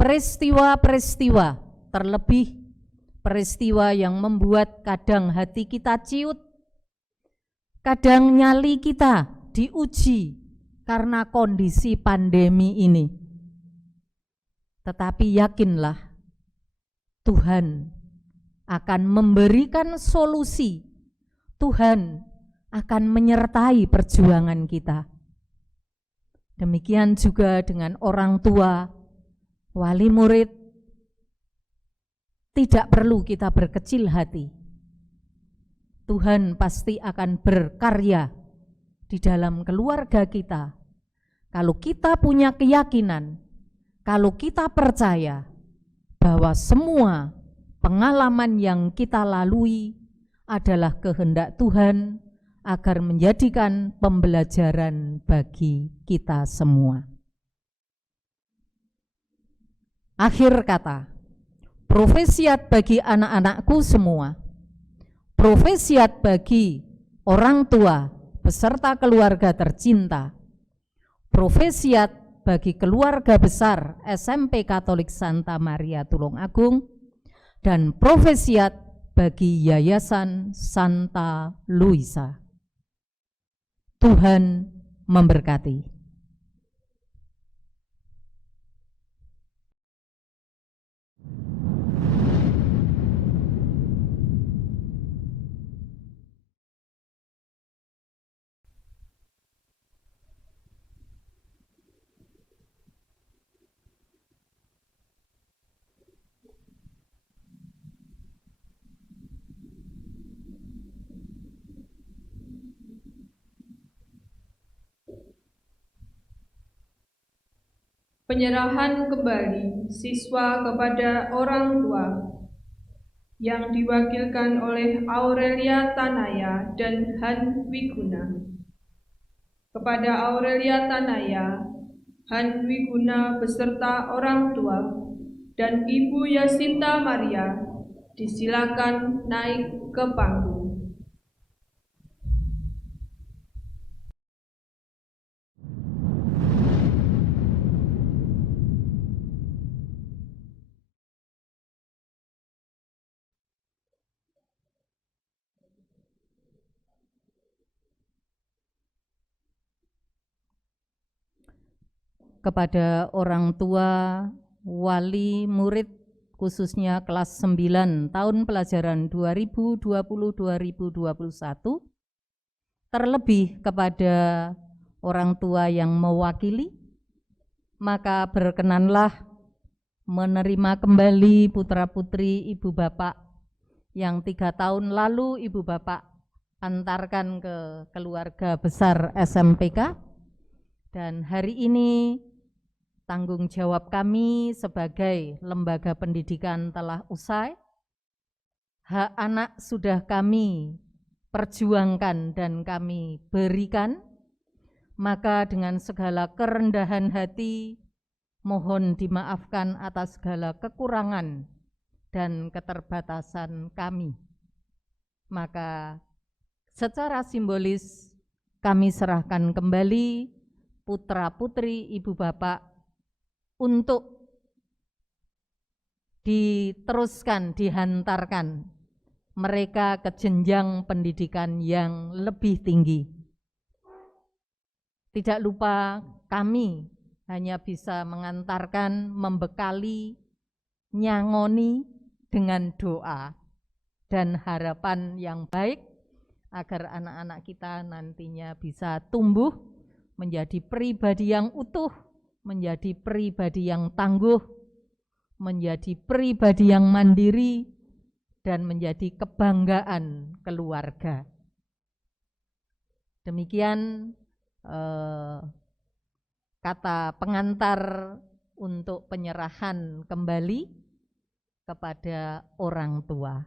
peristiwa-peristiwa, terlebih peristiwa yang membuat kadang hati kita ciut, kadang nyali kita diuji karena kondisi pandemi ini. Tetapi yakinlah, Tuhan akan memberikan solusi. Tuhan akan menyertai perjuangan kita. Demikian juga dengan orang tua, wali murid. Tidak perlu kita berkecil hati. Tuhan pasti akan berkarya di dalam keluarga kita. Kalau kita punya keyakinan, kalau kita percaya bahwa semua pengalaman yang kita lalui adalah kehendak Tuhan agar menjadikan pembelajaran bagi kita semua. Akhir kata, profesiat bagi anak-anakku semua, profesiat bagi orang tua beserta keluarga tercinta, profesiat bagi keluarga besar SMP Katolik Santa Maria Tulungagung, dan profesiat bagi Yayasan Santa Luisa. Tuhan memberkati. Penyerahan kembali siswa kepada orang tua yang diwakilkan oleh Aurelia Tanaya dan Han Wiguna. Kepada Aurelia Tanaya, Han Wiguna beserta orang tua dan Ibu Yasinta Maria disilakan naik ke panggung. Kepada orang tua, wali murid khususnya kelas 9 tahun pelajaran 2020-2021, terlebih kepada orang tua yang mewakili, maka berkenanlah menerima kembali putra-putri ibu bapak yang 3 tahun lalu ibu bapak antarkan ke keluarga besar SMPK, dan hari ini tanggung jawab kami sebagai lembaga pendidikan telah usai. Hak anak sudah kami perjuangkan dan kami berikan. Maka dengan segala kerendahan hati, mohon dimaafkan atas segala kekurangan dan keterbatasan kami. Maka secara simbolis kami serahkan kembali putra-putri ibu bapak untuk diteruskan, dihantarkan mereka ke jenjang pendidikan yang lebih tinggi. Tidak lupa kami hanya bisa mengantarkan, membekali, nyangoni dengan doa dan harapan yang baik agar anak-anak kita nantinya bisa tumbuh menjadi pribadi yang utuh, menjadi pribadi yang tangguh, menjadi pribadi yang mandiri, dan menjadi kebanggaan keluarga. Demikian kata pengantar untuk penyerahan kembali kepada orang tua.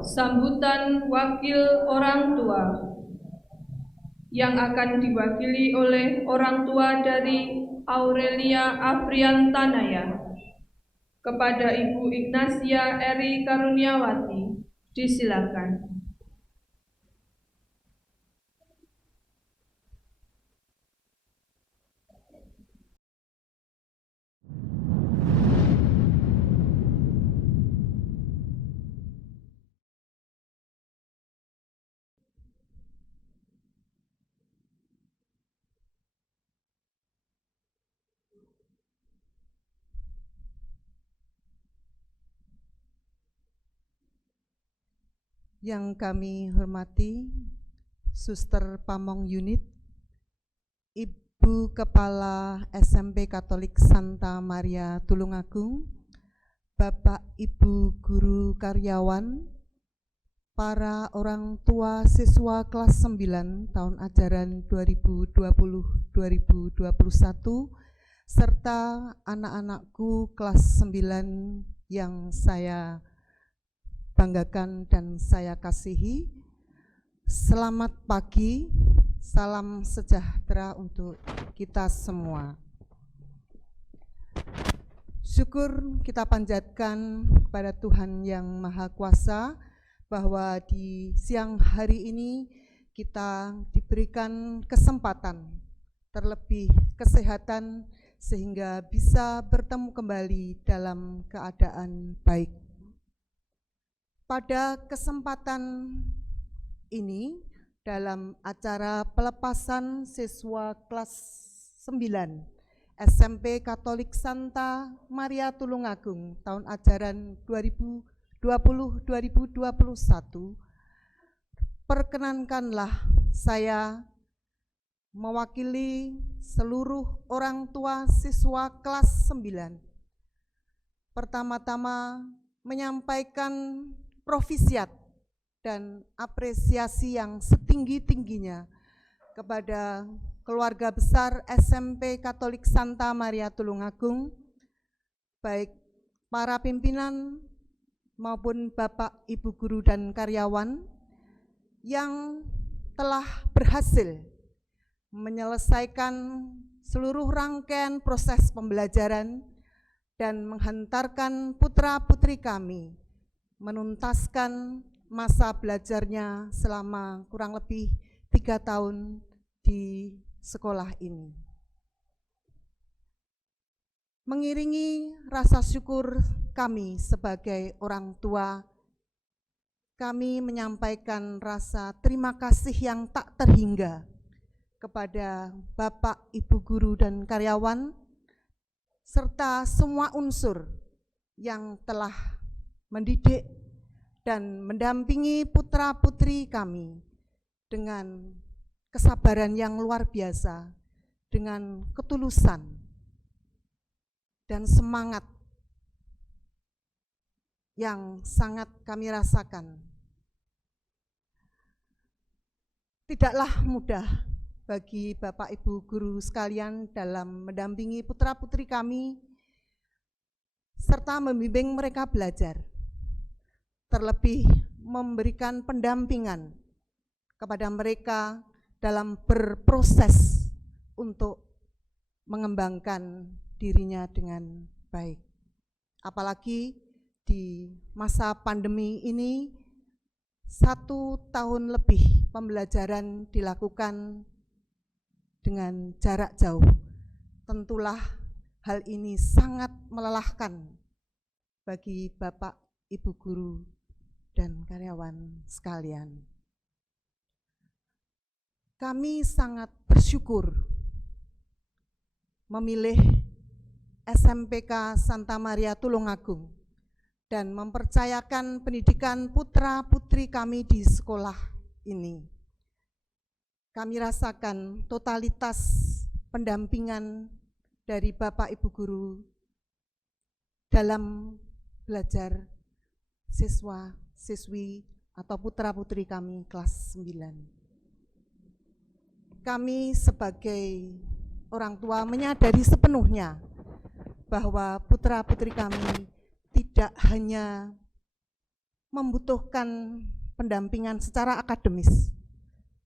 Sambutan wakil orang tua yang akan diwakili oleh orang tua dari Aurelia Afriantanaya kepada Ibu Ignacia Eri Karuniawati. Disilakan. Yang kami hormati Suster Pamong Unit, Ibu Kepala SMP Katolik Santa Maria Tulungagung, Bapak Ibu Guru Karyawan, para orang tua siswa kelas 9 tahun ajaran 2020-2021, serta anak-anakku kelas 9 yang saya banggakan dan saya kasihi. Selamat pagi, salam sejahtera untuk kita semua. Syukur kita panjatkan kepada Tuhan yang Maha Kuasa bahwa di siang hari ini kita diberikan kesempatan, terlebih kesehatan, sehingga bisa bertemu kembali dalam keadaan baik. Pada kesempatan ini, dalam acara pelepasan siswa kelas 9 SMP Katolik Santa Maria Tulungagung tahun ajaran 2020-2021, perkenankanlah saya mewakili seluruh orang tua siswa kelas 9. Pertama-tama menyampaikan profisiat dan apresiasi yang setinggi-tingginya kepada keluarga besar SMP Katolik Santa Maria Tulungagung, baik para pimpinan maupun Bapak, Ibu Guru dan karyawan yang telah berhasil menyelesaikan seluruh rangkaian proses pembelajaran dan menghantarkan putra-putri kami menuntaskan masa belajarnya selama kurang lebih 3 tahun di sekolah ini. Mengiringi rasa syukur kami sebagai orang tua, kami menyampaikan rasa terima kasih yang tak terhingga kepada Bapak, Ibu Guru dan karyawan, serta semua unsur yang telah mendidik dan mendampingi putra-putri kami dengan kesabaran yang luar biasa, dengan ketulusan dan semangat yang sangat kami rasakan. Tidaklah mudah bagi Bapak Ibu Guru sekalian dalam mendampingi putra-putri kami serta membimbing mereka belajar, terlebih memberikan pendampingan kepada mereka dalam berproses untuk mengembangkan dirinya dengan baik. Apalagi di masa pandemi ini, 1 tahun lebih pembelajaran dilakukan dengan jarak jauh. Tentulah hal ini sangat melelahkan bagi Bapak, Ibu Guru dan karyawan sekalian. Kami sangat bersyukur memilih SMPK Santa Maria Tulungagung dan mempercayakan pendidikan putra-putri kami di sekolah ini. Kami rasakan totalitas pendampingan dari Bapak Ibu Guru dalam belajar siswa-siswi atau putra-putri kami kelas 9. Kami sebagai orang tua menyadari sepenuhnya bahwa putra-putri kami tidak hanya membutuhkan pendampingan secara akademis,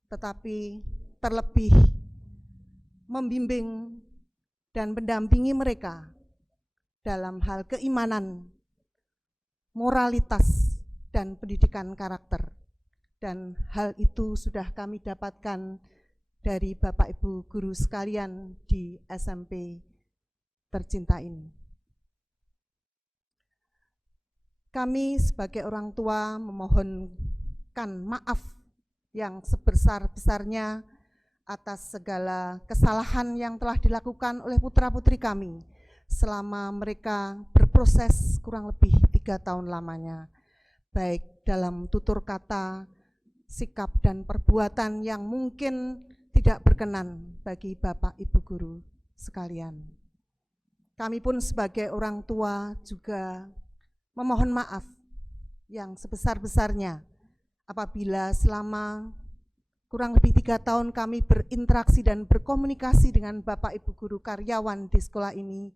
tetapi terlebih membimbing dan mendampingi mereka dalam hal keimanan, moralitas, dan pendidikan karakter. Dan hal itu sudah kami dapatkan dari Bapak Ibu guru sekalian di SMP tercinta ini. Kami sebagai orang tua memohonkan maaf yang sebesar-besarnya atas segala kesalahan yang telah dilakukan oleh putra-putri kami selama mereka berproses kurang lebih 3 tahun lamanya, baik dalam tutur kata, sikap, dan perbuatan yang mungkin tidak berkenan bagi Bapak Ibu guru sekalian. Kami pun sebagai orang tua juga memohon maaf yang sebesar-besarnya apabila selama kurang lebih 3 tahun kami berinteraksi dan berkomunikasi dengan Bapak Ibu guru karyawan di sekolah ini,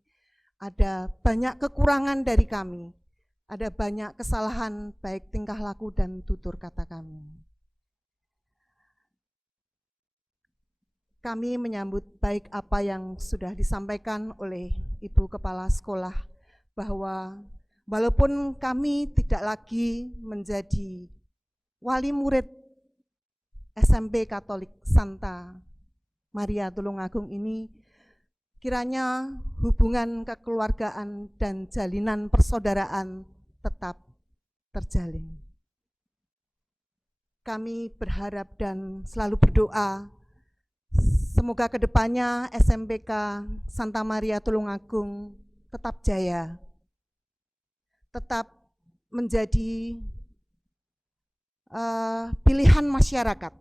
ada banyak kekurangan dari kami, ada banyak kesalahan baik tingkah laku dan tutur kata kami. Kami menyambut baik apa yang sudah disampaikan oleh Ibu Kepala Sekolah, bahwa walaupun kami tidak lagi menjadi wali murid SMP Katolik Santa Maria Tulungagung ini, kiranya hubungan kekeluargaan dan jalinan persaudaraan tetap terjalin. Kami berharap dan selalu berdoa semoga kedepannya SMPK Santa Maria Tulungagung tetap jaya, tetap menjadi pilihan masyarakat.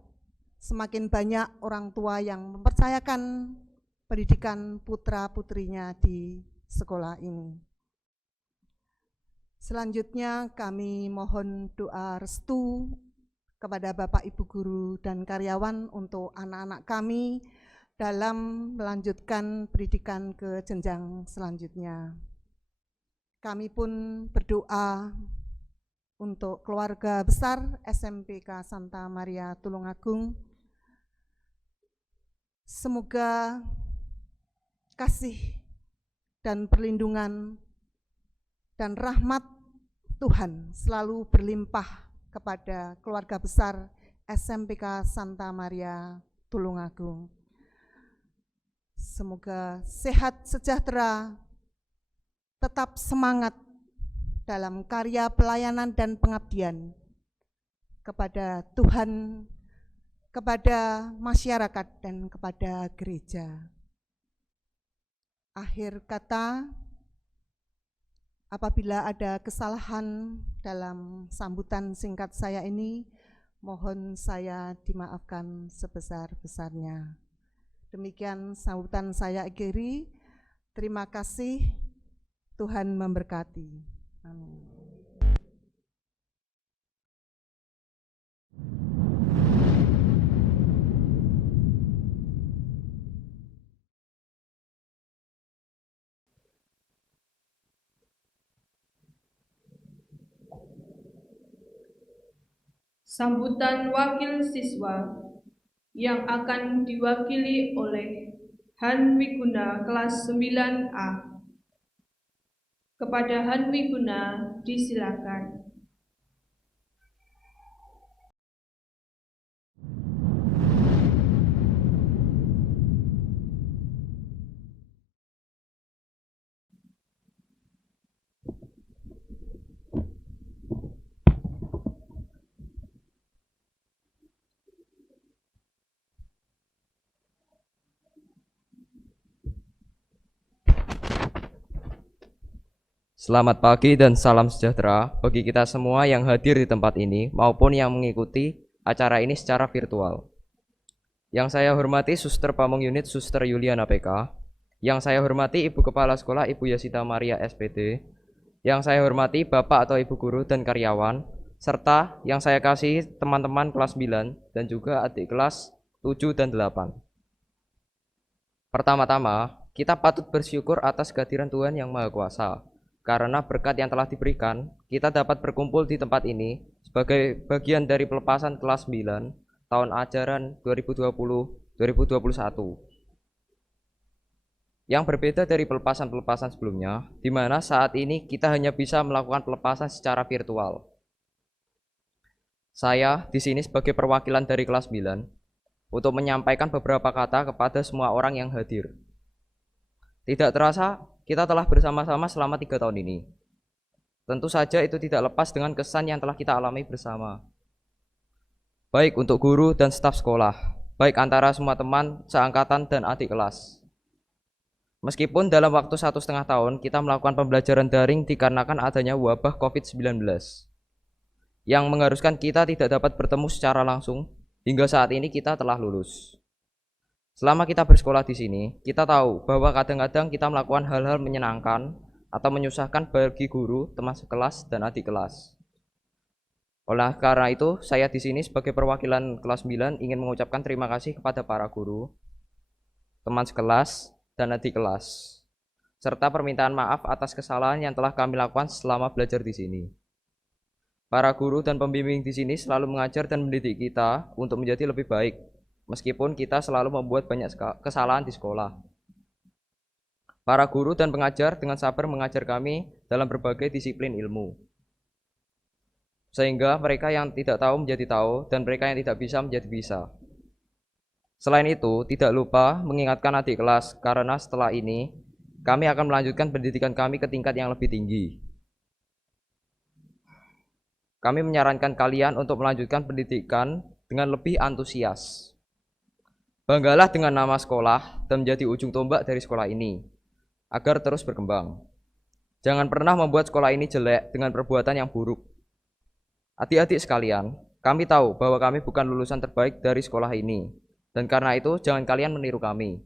Semakin banyak orang tua yang mempercayakan pendidikan putra-putrinya di sekolah ini. Selanjutnya kami mohon doa restu kepada Bapak Ibu guru dan karyawan untuk anak-anak kami dalam melanjutkan pendidikan ke jenjang selanjutnya. Kami pun berdoa untuk keluarga besar SMPK Santa Maria Tulungagung. Semoga kasih dan perlindungan dan rahmat Tuhan selalu berlimpah kepada keluarga besar SMPK Santa Maria Tulungagung. Semoga sehat sejahtera, tetap semangat dalam karya pelayanan dan pengabdian kepada Tuhan, kepada masyarakat, dan kepada gereja. Akhir kata, apabila ada kesalahan dalam sambutan singkat saya ini, mohon saya dimaafkan sebesar-besarnya. Demikian sambutan saya akhiri. Terima kasih, Tuhan memberkati. Amin. Sambutan wakil siswa yang akan diwakili oleh Han Wiguna kelas 9A. Kepada Han Wiguna disilakan. Selamat pagi dan salam sejahtera bagi kita semua yang hadir di tempat ini maupun yang mengikuti acara ini secara virtual. Yang saya hormati Suster Pamong Unit Suster Yuliana PK, yang saya hormati Ibu Kepala Sekolah Ibu Yasita Maria SPD, Yang saya hormati Bapak atau Ibu guru dan karyawan, serta yang saya kasihi teman-teman kelas 9 dan juga adik kelas 7 dan 8. Pertama-tama, kita patut bersyukur atas kehadiran Tuhan Yang Maha Kuasa. Karena berkat yang telah diberikan, kita dapat berkumpul di tempat ini sebagai bagian dari pelepasan kelas 9 tahun ajaran 2020-2021. Yang berbeda dari pelepasan-pelepasan sebelumnya, di mana saat ini kita hanya bisa melakukan pelepasan secara virtual. Saya di sini sebagai perwakilan dari kelas 9 untuk menyampaikan beberapa kata kepada semua orang yang hadir. Tidak terasa, kita telah bersama-sama selama 3 tahun ini. Tentu saja itu tidak lepas dengan kesan yang telah kita alami bersama. Baik untuk guru dan staf sekolah, baik antara semua teman, seangkatan, dan adik kelas. Meskipun dalam waktu 1,5 tahun kita melakukan pembelajaran daring dikarenakan adanya wabah COVID-19 yang mengharuskan kita tidak dapat bertemu secara langsung, hingga saat ini kita telah lulus. Selama kita bersekolah di sini, kita tahu bahwa kadang-kadang kita melakukan hal-hal menyenangkan atau menyusahkan bagi guru, teman sekelas, dan adik kelas. Oleh karena itu, saya di sini sebagai perwakilan kelas 9 ingin mengucapkan terima kasih kepada para guru, teman sekelas, dan adik kelas, serta permintaan maaf atas kesalahan yang telah kami lakukan selama belajar di sini. Para guru dan pembimbing di sini selalu mengajar dan mendidik kita untuk menjadi lebih baik, meskipun kita selalu membuat banyak kesalahan di sekolah. Para guru dan pengajar dengan sabar mengajar kami dalam berbagai disiplin ilmu, sehingga mereka yang tidak tahu menjadi tahu dan mereka yang tidak bisa menjadi bisa. Selain itu, tidak lupa mengingatkan adik kelas, karena setelah ini kami akan melanjutkan pendidikan kami ke tingkat yang lebih tinggi. Kami menyarankan kalian untuk melanjutkan pendidikan dengan lebih antusias. Banggalah dengan nama sekolah dan menjadi ujung tombak dari sekolah ini, agar terus berkembang. Jangan pernah membuat sekolah ini jelek dengan perbuatan yang buruk. Adik-adik sekalian, kami tahu bahwa kami bukan lulusan terbaik dari sekolah ini, dan karena itu jangan kalian meniru kami.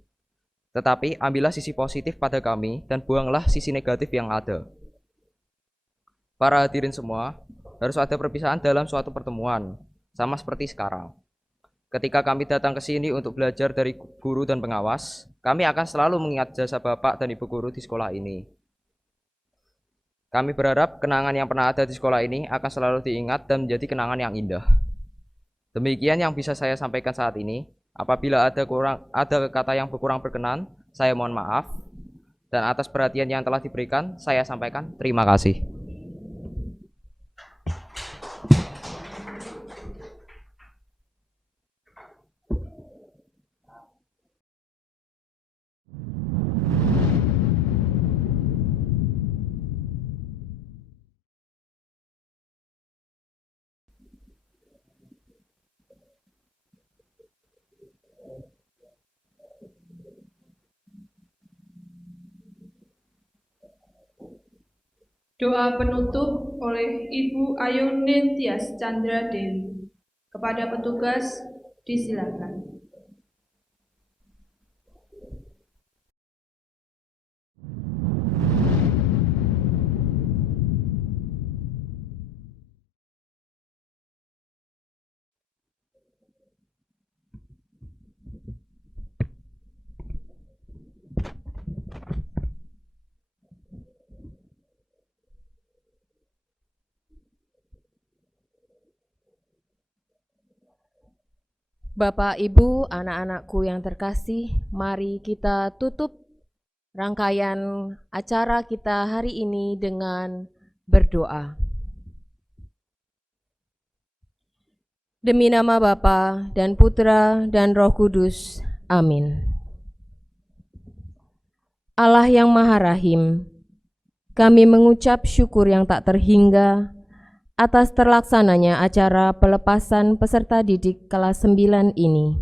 Tetapi ambillah sisi positif pada kami dan buanglah sisi negatif yang ada. Para hadirin semua, harus ada perpisahan dalam suatu pertemuan, sama seperti sekarang. Ketika kami datang ke sini untuk belajar dari guru dan pengawas, kami akan selalu mengingat jasa Bapak dan Ibu guru di sekolah ini. Kami berharap kenangan yang pernah ada di sekolah ini akan selalu diingat dan menjadi kenangan yang indah. Demikian yang bisa saya sampaikan saat ini. Apabila ada kata yang kurang berkenan, saya mohon maaf. Dan atas perhatian yang telah diberikan, saya sampaikan terima kasih. Doa penutup oleh Ibu Ayunin Tias Chandra Dewi. Kepada petugas, disilakan. Bapak, Ibu, anak-anakku yang terkasih, mari kita tutup rangkaian acara kita hari ini dengan berdoa. Demi nama Bapa dan Putra dan Roh Kudus. Amin. Allah yang Maha Rahim, kami mengucap syukur yang tak terhingga atas terlaksananya acara pelepasan peserta didik kelas 9 ini.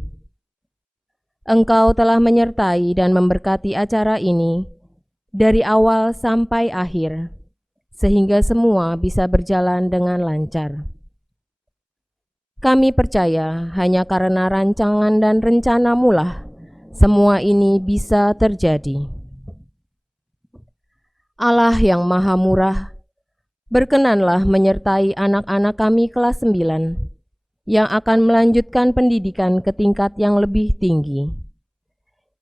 Engkau telah menyertai dan memberkati acara ini dari awal sampai akhir, sehingga semua bisa berjalan dengan lancar. Kami percaya hanya karena rancangan dan rencana-Mu lah semua ini bisa terjadi. Allah yang Maha Murah, berkenanlah menyertai anak-anak kami kelas 9 yang akan melanjutkan pendidikan ke tingkat yang lebih tinggi.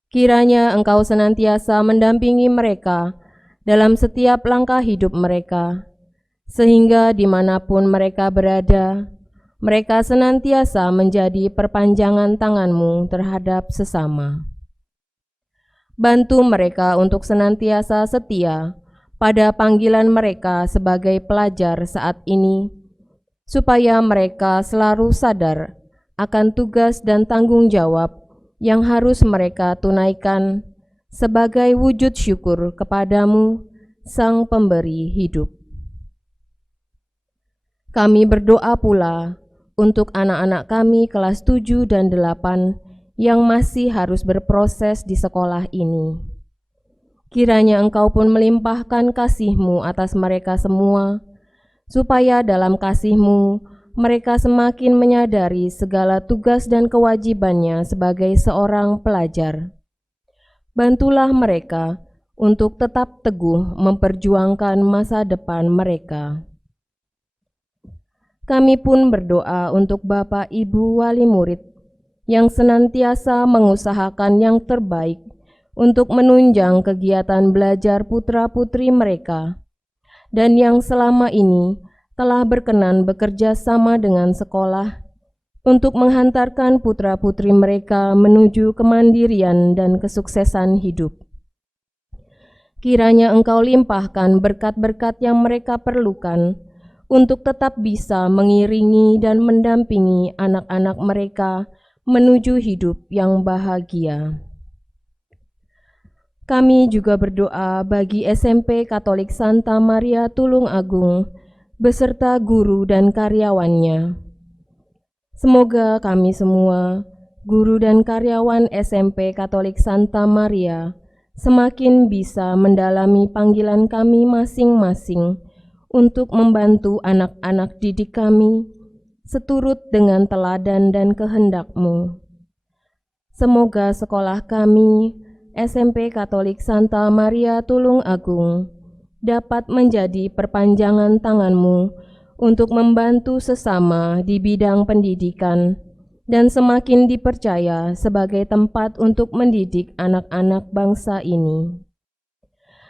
Kiranya Engkau senantiasa mendampingi mereka dalam setiap langkah hidup mereka, sehingga dimanapun mereka berada, mereka senantiasa menjadi perpanjangan tangan-Mu terhadap sesama. Bantu mereka untuk senantiasa setia pada panggilan mereka sebagai pelajar saat ini, supaya mereka selalu sadar akan tugas dan tanggung jawab yang harus mereka tunaikan sebagai wujud syukur kepadamu, Sang Pemberi hidup. Kami berdoa pula untuk anak-anak kami kelas 7 dan 8 yang masih harus berproses di sekolah ini. Kiranya Engkau pun melimpahkan kasih-Mu atas mereka semua, supaya dalam kasih-Mu mereka semakin menyadari segala tugas dan kewajibannya sebagai seorang pelajar. Bantulah mereka untuk tetap teguh memperjuangkan masa depan mereka. Kami pun berdoa untuk Bapak Ibu Wali Murid yang senantiasa mengusahakan yang terbaik untuk menunjang kegiatan belajar putra-putri mereka, dan yang selama ini telah berkenan bekerja sama dengan sekolah untuk menghantarkan putra-putri mereka menuju kemandirian dan kesuksesan hidup. Kiranya Engkau limpahkan berkat-berkat yang mereka perlukan untuk tetap bisa mengiringi dan mendampingi anak-anak mereka menuju hidup yang bahagia. Kami juga berdoa bagi SMP Katolik Santa Maria Tulung Agung beserta guru dan karyawannya. Semoga kami semua, guru dan karyawan SMP Katolik Santa Maria, semakin bisa mendalami panggilan kami masing-masing untuk membantu anak-anak didik kami seturut dengan teladan dan kehendak-Mu. Semoga sekolah kami, SMP Katolik Santa Maria Tulung Agung, dapat menjadi perpanjangan tangan-Mu untuk membantu sesama di bidang pendidikan dan semakin dipercaya sebagai tempat untuk mendidik anak-anak bangsa ini.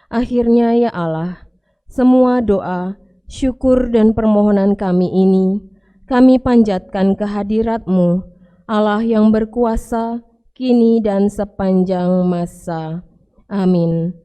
Akhirnya ya Allah, semua doa, syukur dan permohonan kami ini kami panjatkan ke hadirat-Mu, Allah yang berkuasa, kini dan sepanjang masa. Amin.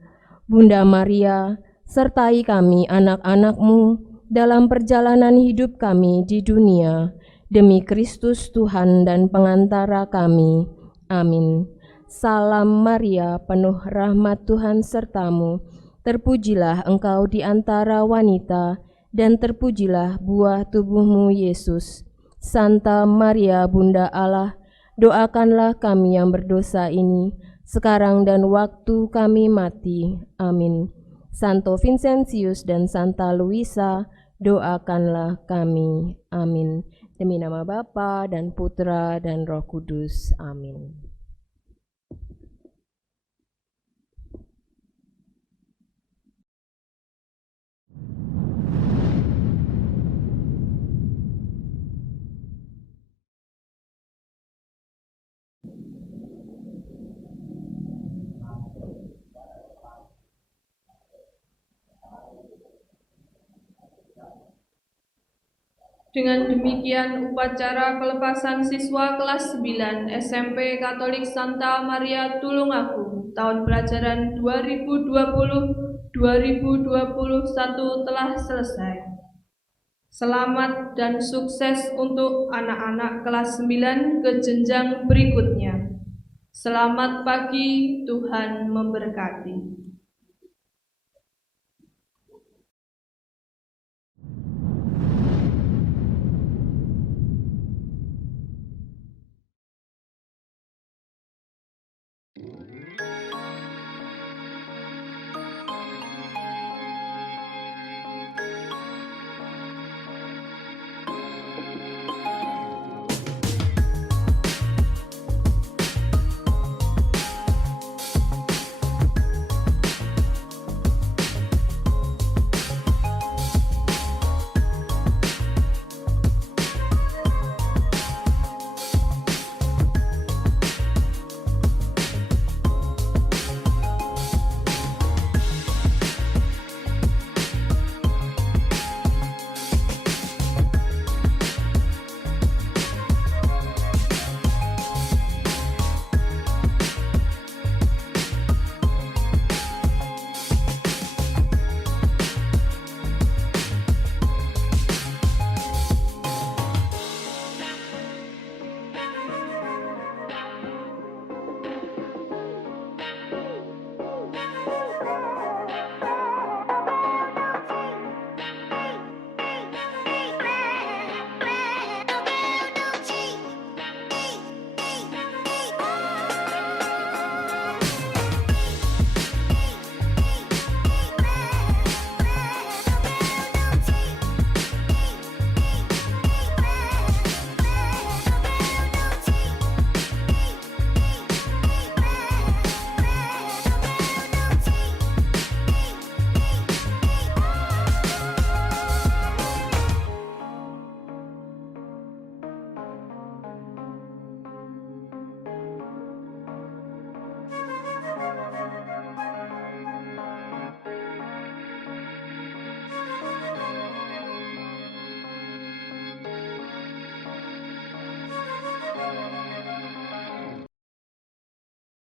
Bunda Maria, sertai kami anak-anak-Mu dalam perjalanan hidup kami di dunia, demi Kristus Tuhan dan pengantara kami. Amin. Salam Maria, penuh rahmat Tuhan sertamu, terpujilah Engkau di antara wanita, dan terpujilah buah tubuh-Mu Yesus. Santa Maria Bunda Allah, doakanlah kami yang berdosa ini, sekarang dan waktu kami mati. Amin. Santo Vincentius dan Santa Luisa, doakanlah kami. Amin. Demi nama Bapa dan Putra dan Roh Kudus. Amin. Dengan demikian, upacara pelepasan siswa kelas 9 SMP Katolik Santa Maria Tulung Agung tahun pelajaran 2020-2021 telah selesai. Selamat dan sukses untuk anak-anak kelas 9 ke jenjang berikutnya. Selamat pagi, Tuhan memberkati.